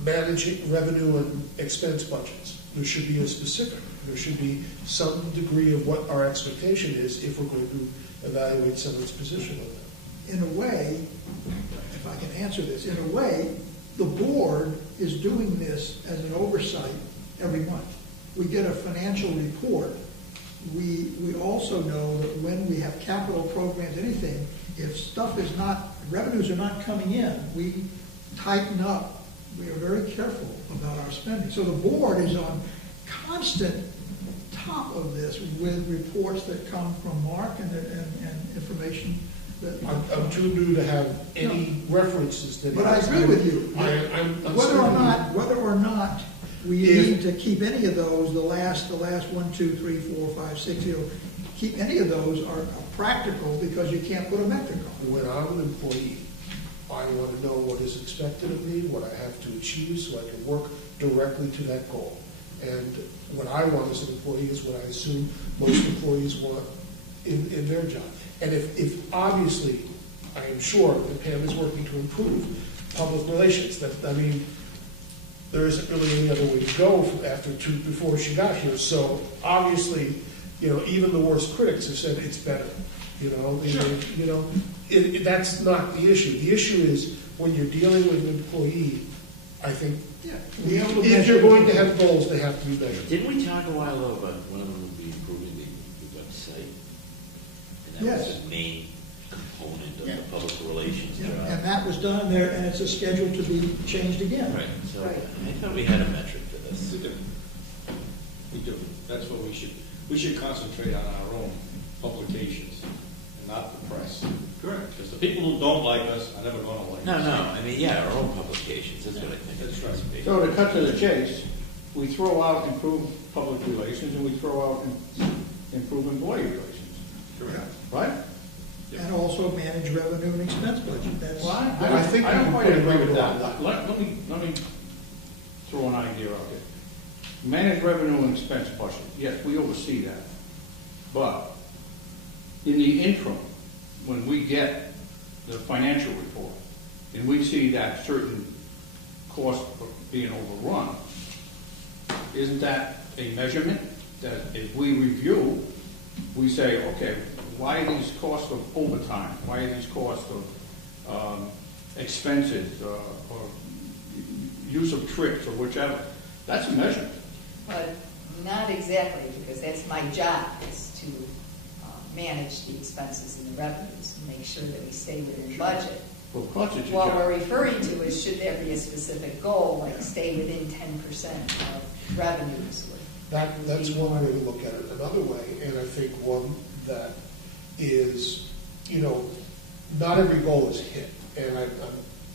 Managing revenue and expense budgets, there should be a specific There should be some degree of what our expectation is if we're going to evaluate someone's position on that. In a way, if I can answer this, in a way, the board is doing this as an oversight every month. We get a financial report. We also know that when we have capital programs, anything, if stuff is not, revenues are not coming in, we tighten up. We are very careful about our spending. So the board is on constant top of this with reports that come from Mark and information that. I'm too new to have any references to. But I agree with you. I'm Whether or not we need to keep any of those, the last 1, 2, 3, 4, 5, 6, keep any of those are practical because you can't put a metric on. When I'm an employee, I want to know what is expected of me, what I have to achieve, so I can work directly to that goal. And what I want as an employee is what I assume most employees want in their job. And if obviously, I am sure that Pam is working to improve public relations, there isn't really any other way to go before she got here. So obviously, even the worst critics have said it's better. That's not the issue. The issue is when you're dealing with an employee, I think if you're going to have goals, they have to be measured. Didn't we talk a while ago about one of them would be improving the website? And that was the main component of the public relations job. And that was done there, and it's a schedule to be changed again. Right. So I thought we had a metric for this. We do. That's what we should concentrate on our own publications and not the press. Correct. Because the people who don't like us are never going to like us. No. Our own publications. That's what I think. That's right. So to cut to the chase, we throw out improved public relations and we throw out improved employee relations. Correct. Right? And also manage revenue and expense budget. That's. Well, I think I don't you quite put it agree with right that. Let me throw an idea out there. Manage revenue and expense budget. Yes, we oversee that. But in the interim, when we get the financial report and we see that certain costs are being overrun, isn't that a measurement that if we review, we say, okay, why are these costs of overtime? Why are these costs of expenses or use of trips or whichever? That's a measurement. But not exactly, because that's my job, is to manage the expenses and the revenues and make sure that we stay within budget. Well, budget your What job. we're referring to is should there be a specific goal, like stay within 10% of revenues? That's one way to look at it. Another way, and I think one that is, not every goal is hit. And I'm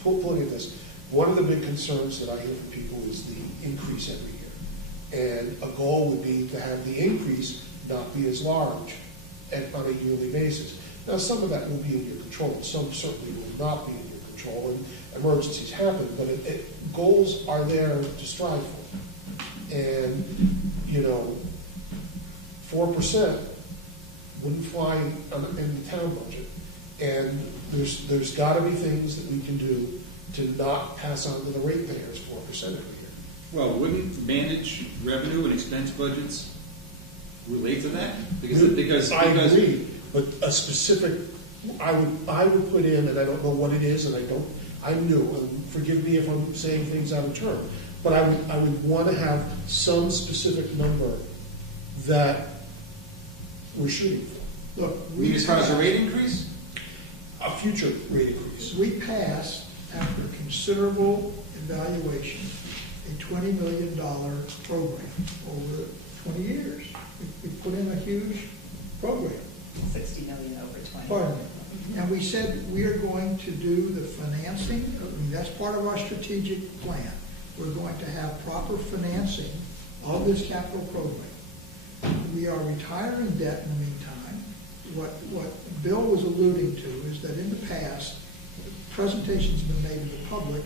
putting this, one of the big concerns that I hear from people is the increase every year. And a goal would be to have the increase not be as large on a yearly basis. Now, some of that will be in your control, and some certainly will not be in your control, and emergencies happen, but goals are there to strive for. And, 4% wouldn't fly in the town budget. And there's got to be things that we can do to not pass on to the ratepayers 4% every year. Well, wouldn't manage revenue and expense budgets relate to that? Because I agree, but a specific, I would put in, and I don't know what it is, and I'm new, and forgive me if I'm saying things out of turn, but I would want to have some specific number that we're shooting for. Look, as far as a rate increase? A future rate increase. We passed, after considerable evaluation, a $20 million program over 20 years. We put in a huge program. 60 million over 20. Pardon me. And we said we are going to do the financing. That's part of our strategic plan. We're going to have proper financing of this capital program. We are retiring debt in the meantime. What Bill was alluding to is that in the past, presentations have been made to the public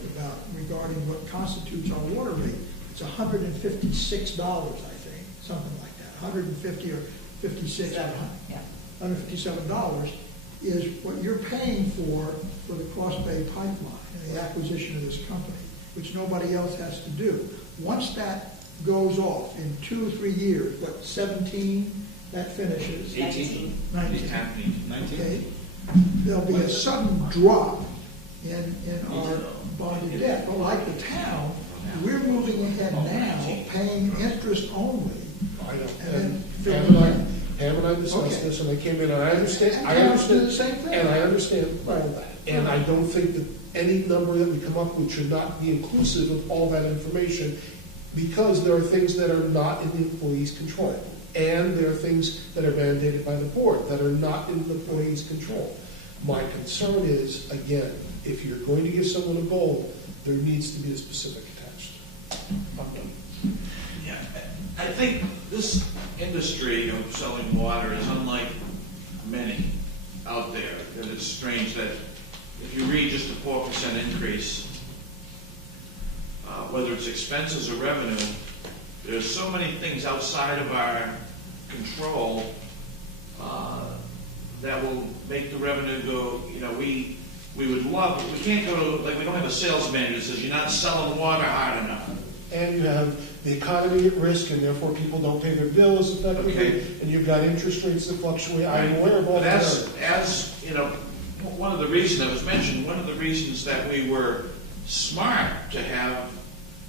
regarding what constitutes our water rate. It's $156, I think, something like that. 150 or 56. Yeah. $157 is what you're paying for the Cross Bay pipeline and the acquisition of this company, which nobody else has to do. Once that goes off in 2 or 3 years, what, 17, that finishes? 18. 19. 19. Okay, there'll be a sudden drop in our bonded debt. But like the town, we're moving ahead now, paying interest only. I know. And then Pam and I discussed Okay. this, and they came in, and I understand, And I Pam's doing understand. the same thing. And I understand all Right. of that. And I don't think that any number that we come up with should not be inclusive of all that information, because there are things that are not in the employee's control. And there are things that are mandated by the board that are not in the employee's control. My concern is, again, if you're going to give someone a goal, there needs to be a specific attached. I'm done. Yeah, I think this industry of selling water is unlike many out there. And it's strange that if you read just a 4% increase, whether it's expenses or revenue, there's so many things outside of our control that will make the revenue go. You know, we would love, we can't go to, like, we don't have a sales manager that says you're not selling water hard enough. And you have the economy at risk, and therefore people don't pay their bills effectively, Okay. and you've got interest rates that fluctuate. I'm aware of all But that. as you know, one of the reasons that was mentioned, one of the reasons that we were smart to have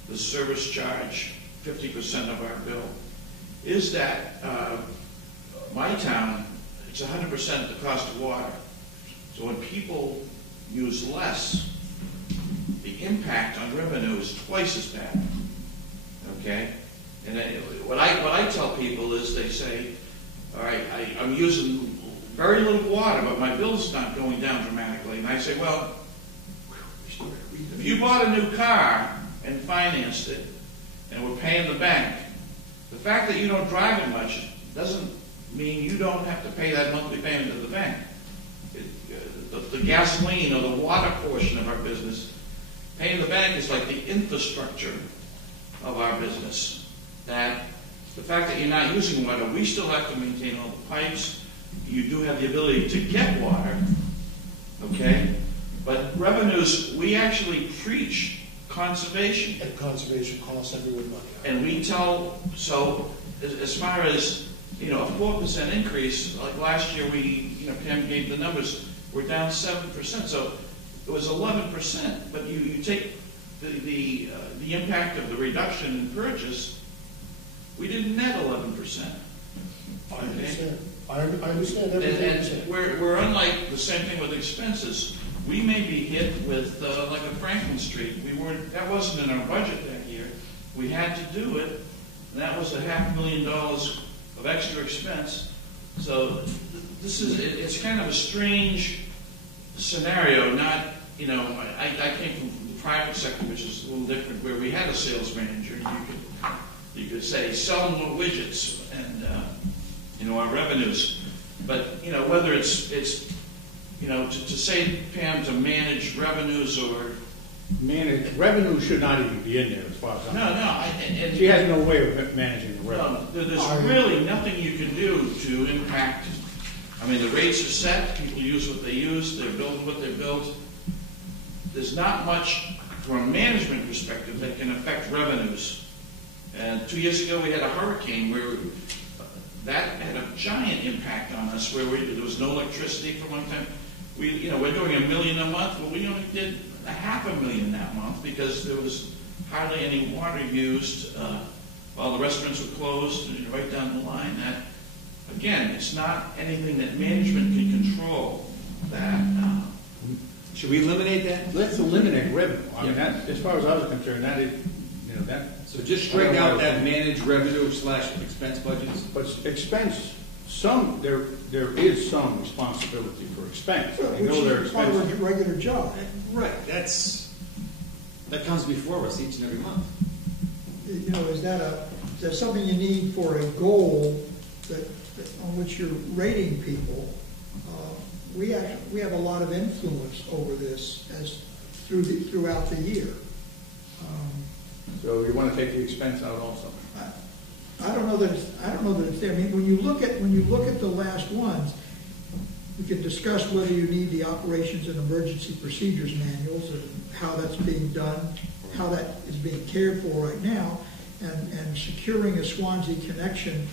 the service charge 50% of our bill is that my town, it's 100% the cost of water. So when people use less, the impact on revenue is twice as bad. Okay? And what I tell people is, they say, all right, I'm using very little water, but my bill's not going down dramatically. And I say, well, if you bought a new car and financed it, and we're paying the bank, the fact that you don't drive it much doesn't mean you don't have to pay that monthly payment to the bank. The gasoline or the water portion of our business, paying the bank is like the infrastructure of our business. That the fact that you're not using water, we still have to maintain all the pipes. You do have the ability to get water, okay? But revenues, we actually preach conservation. And conservation costs everyone money. And we tell, so as far as, you know, a 4% increase, like last year Pam gave the numbers, we're down 7%. So it was 11%, but you take the impact of the reduction in purchase, we didn't net 11%. I understand. I understand everything you're saying. And we're unlike the same thing with expenses. We may be hit with like a Franklin Street. That wasn't in our budget that year. We had to do it, and that was $500,000 of extra expense. So it's kind of a strange scenario. Not, you know, I came from the private sector, which is a little different, where we had a sales manager. You could say sell more widgets and you know, our revenues. But you know, whether it's you know, to say, Pam, to manage revenues or revenue should not even be in there as far as I'm and She has no way of managing the revenue. no, there's really nothing you can do to impact. I mean, the rates are set. People use what they use. They're billed what they're billed. There's not much from a management perspective that can affect revenues. And 2 years ago, we had a hurricane where that had a giant impact on us, where there was no electricity for a long time. We're doing $1 million a month. Well, we only did $500,000 that month because there was hardly any water used while the restaurants were closed, and right down the line. That, again, it's not anything that management can control. That Should we eliminate that? Let's eliminate revenue. I mean, that, as far as I was concerned, that is, you know, that. So just strike out that managed revenue / expense budgets? But expense, there is some responsibility for expense. I Which know there are is part of expenses. a regular job. Right, that comes before us each and every month. You know, is that something you need for a goal on which you're rating people? We have a lot of influence over this throughout the year. So you want to take the expense out also? I don't know that it's there. I mean, when you look at the last ones, we can discuss whether you need the operations and emergency procedures manuals and how that's being done, how that is being cared for right now. and securing a Swansea connection,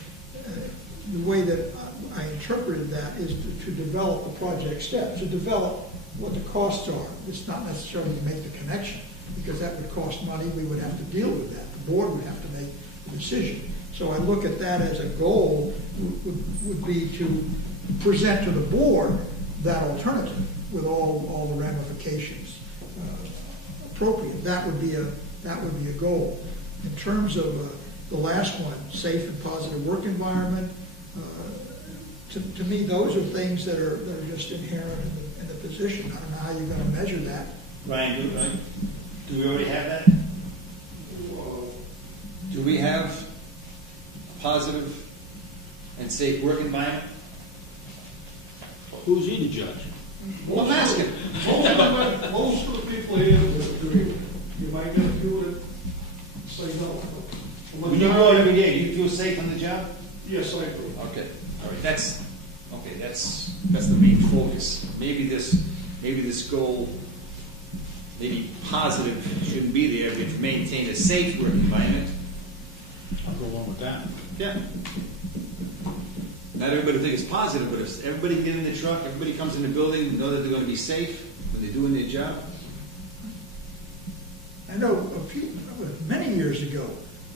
the way that I interpreted that is to develop the project steps, to develop what the costs are. It's not necessarily to make the connection, because that would cost money. We would have to deal with that. The board would have to make the decision. So I look at that as a goal would be to present to the board that alternative with all the ramifications appropriate. That would be a goal. In terms of the last one, safe and positive work environment, to me, those are things that are just inherent in the position. I don't know how you're going to measure that. Ryan, do we already have that? Do we have a positive and safe work environment? Who's he the judge? Well, I'm asking. Most of the people here would agree. You might get a few that say no. When you go out every day, you feel safe on the job? Yes, I do. Okay, all right, that's the main focus. Maybe this goal, maybe positive shouldn't be there, but maintain a safe work environment. I'll go along with that. Yeah. Not everybody thinks it's positive, but if everybody get in the truck, everybody comes in the building, know that they're going to be safe when they're doing their job. I know many years ago,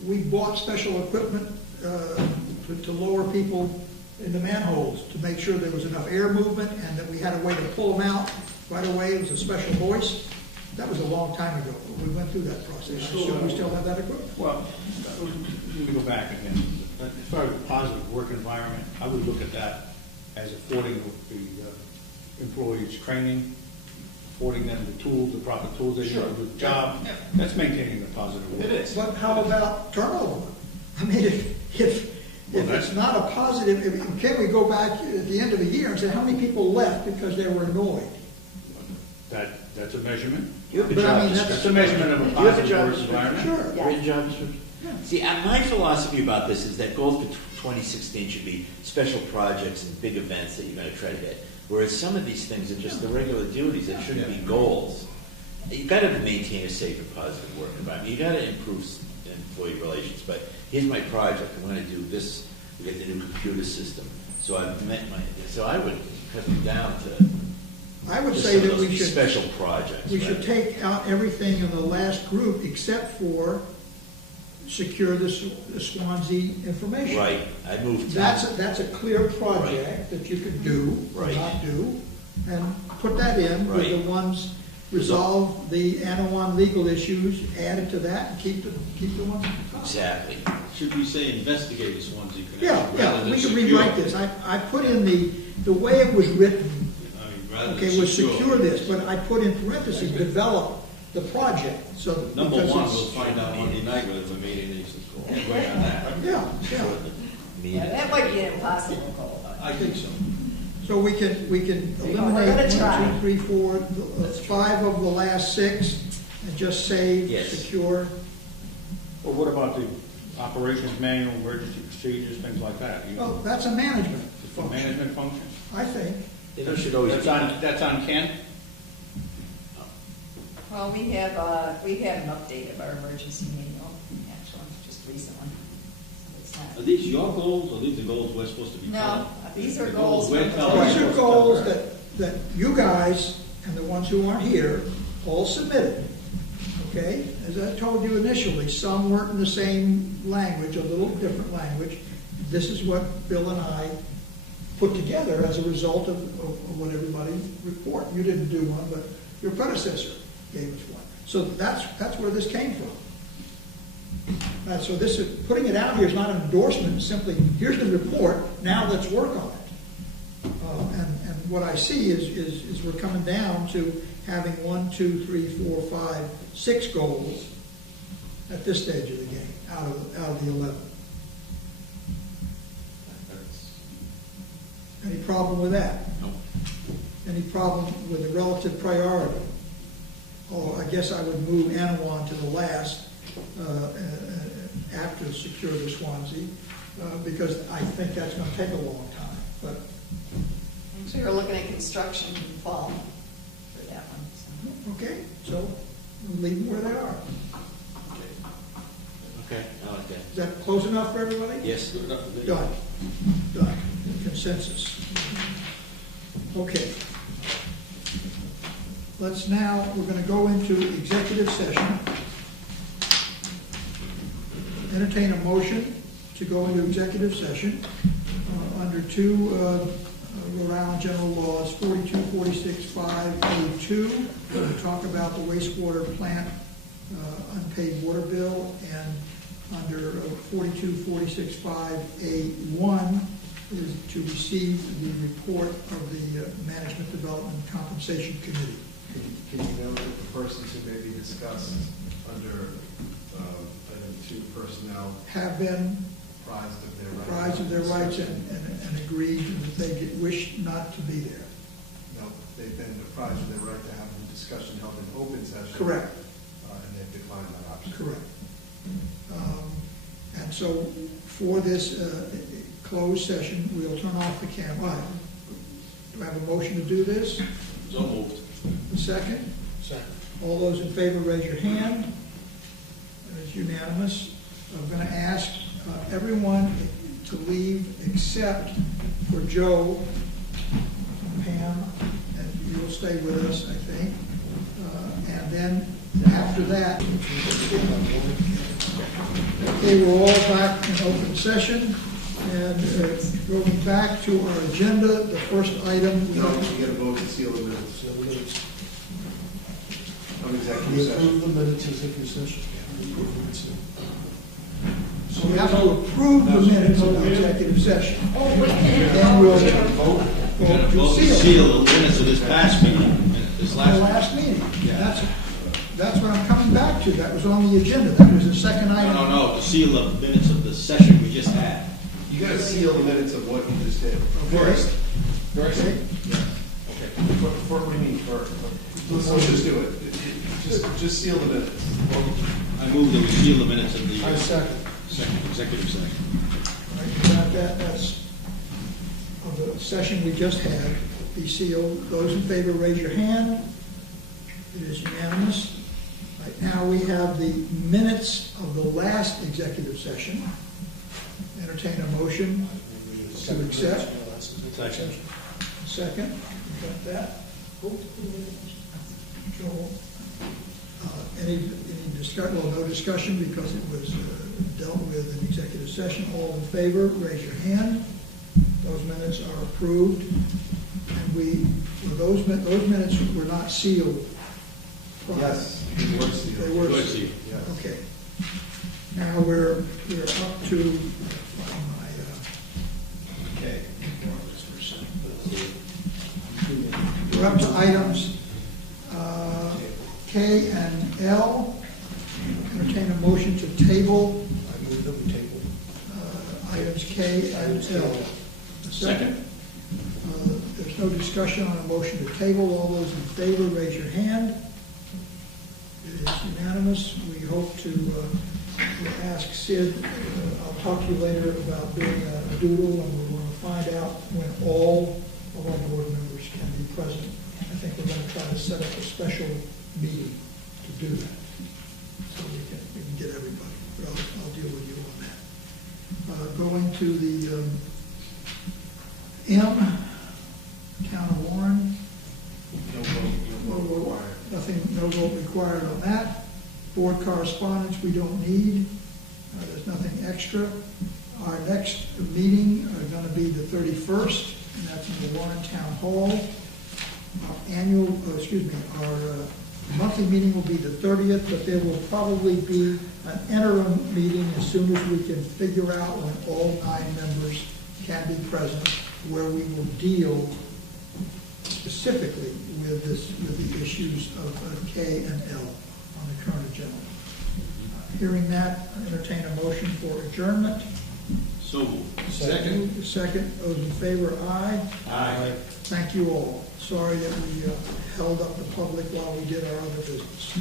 we bought special equipment to lower people into manholes to make sure there was enough air movement and that we had a way to pull them out right away. It was a special hoist. That was a long time ago. We went through that process. We still have that equipment. Well, let me go back again. As far as a positive work environment, I would look at that as affording the employees training, affording them the tools, the proper tools they need to do the job. Yeah. That's maintaining the positive work. It is. But how about turnover? I mean, if it's not a positive, can we go back at the end of the year and say how many people left because they were annoyed? That's a measurement. You have a But I job mean, description. That's a measurement of a Do you have a positive job work description? environment. Sure. Written job description? See, my philosophy about this is that goals for 2016 should be special projects and big events that you're going to try to hit. Whereas some of these things are just the regular duties that shouldn't be goals. You've got to maintain a safe and positive work environment. You've got to improve employee relations. But here's my project. I'm going to do this. We get the new computer system. So I would cut it down to. I would just say some that of we those should special projects. We right? should take out everything in the last group except for secure the Swansea information. Right. I moved. That's a clear project Right. that you could do or Right. not do, and put that in with Right. the ones resolve the Anawan legal issues, add it to that, and keep the ones at the top. Exactly. Should we say investigate the Swansea connection? Yeah, rather than we can secure? rewrite this. I put in the way it was written. I mean, rather than Okay, was secure this, but I put in parentheses, develop the project, so. Number because one, it's- we'll find out Monday night whether we made any way on that. Yeah, yeah. Yeah, that might be an impossible goal. I think so. So we can We're eliminate gonna try. 1, 2, 3, 4, 5 of the last 6, and just save, Yes. secure. Well, what about the operations manual, emergency procedures, things like that? Well, that's a management It's a function, management function? I think. It should always be. That's on Ken? Well, we have an update of our emergency manual, actually, just recently. So it's not- Are these your goals, or these are goals we're supposed to be No, following? these are The goals we're from the telling These you. are goals that you guys and the ones who aren't here all submitted. Okay? As I told you initially, some weren't in the same language, a little different language. This is what Bill and I put together as a result of what everybody report. You didn't do one, but your predecessor gave us one. So that's where this came from. So this is, putting it out here is not an endorsement, it's simply, here's the report, now let's work on it. And what I see is we're coming down to having 1, 2, 3, 4, 5, 6 goals at this stage of the game, out of the 11. Any problem with that? No. Any problem with the relative priority? Oh, I guess I would move Anawan to the last after secure the Swansea, because I think that's going to take a long time. But So you're looking at construction in the fall for that one. So. okay, so we'll leave them where they are. Okay, I like that. Is that close enough for everybody? Yes. Good enough for me. Done. Done. Consensus. Okay. Let's now, we're going to go into executive session. Entertain a motion to go into executive session under two Rhode Island General Laws, 42, 46, 5A2, to talk about the wastewater plant unpaid water bill, and under 42, 46, 5A1 is to receive the report of the Management Development Compensation Committee. Can you note that the persons who may be discussed under item 2 personnel Have been apprised of their rights? apprised of their rights and agreed that they wish not to be there. No, they've been apprised of their right to have the discussion held in open session. Correct. And they've declined that option. Correct. And so for this closed session, we'll turn off the camera. Do I have a motion to do this? So moved. A second? Second. All those in favor, raise your hand. It's unanimous. I'm going to ask everyone to leave except for Joe, Pam, and you'll stay with us, I think. And then after that, okay, we're all back in open session. And going back to our agenda, the first item. No, we get a vote to seal the minutes. Seal the minutes. Of executive We session. approve the minutes of executive session. We approve the minutes. So we have to approve the minutes of the executive session. Oh, wait a minute. Then we'll We're gonna vote to seal the minutes of this past meeting, this The last. last meeting. That's what I'm coming back to. That was on the agenda. That was the second item. No, to seal the minutes of the session we just had. You gotta seal the minutes of what you just did. Okay. First? Okay. What do you mean first? Let's just do it. Just seal the minutes. I move that we seal the minutes of the I second. executive session. All right, you got that? That's of the session we just had. Be sealed. Those in favor, raise your hand. It is unanimous. Right now, we have the minutes of the last executive session. Entertain a motion to accept. Second. Second. You got that? Joel. Any discussion? Well, no discussion because it was dealt with in executive session. All in favor, raise your hand. Those minutes are approved. And those minutes were not sealed. Yes, they were sealed. They were sealed. Okay. Now we're up to Okay. we're up to items K and L. Entertain a motion to table I move that we table. items K and L. A second. There's no discussion on a motion to table. All those in favor, raise your hand. It is unanimous. We hope to we'll ask Sid, I'll talk to you later about doing a doodle, and we want to find out when all of our board members can be present. I think we're going to try to set up a special meeting to do that, so we can get everybody. But I'll deal with you on that. Going to the M, Town of Warren. No vote required. Nothing, no vote required on that. Board correspondence, we don't need. There's nothing extra. Our next meeting are going to be the 31st, and that's in the Warren Town Hall. Our monthly meeting will be the 30th, but there will probably be an interim meeting as soon as we can figure out when all 9 members can be present, where we will deal specifically with the issues of K and L on the current agenda. Hearing that, I entertain a motion for adjournment. So moved. Second. Second, those in favor, aye. Aye. Thank you all. Sorry that we held up the public while we did our other business.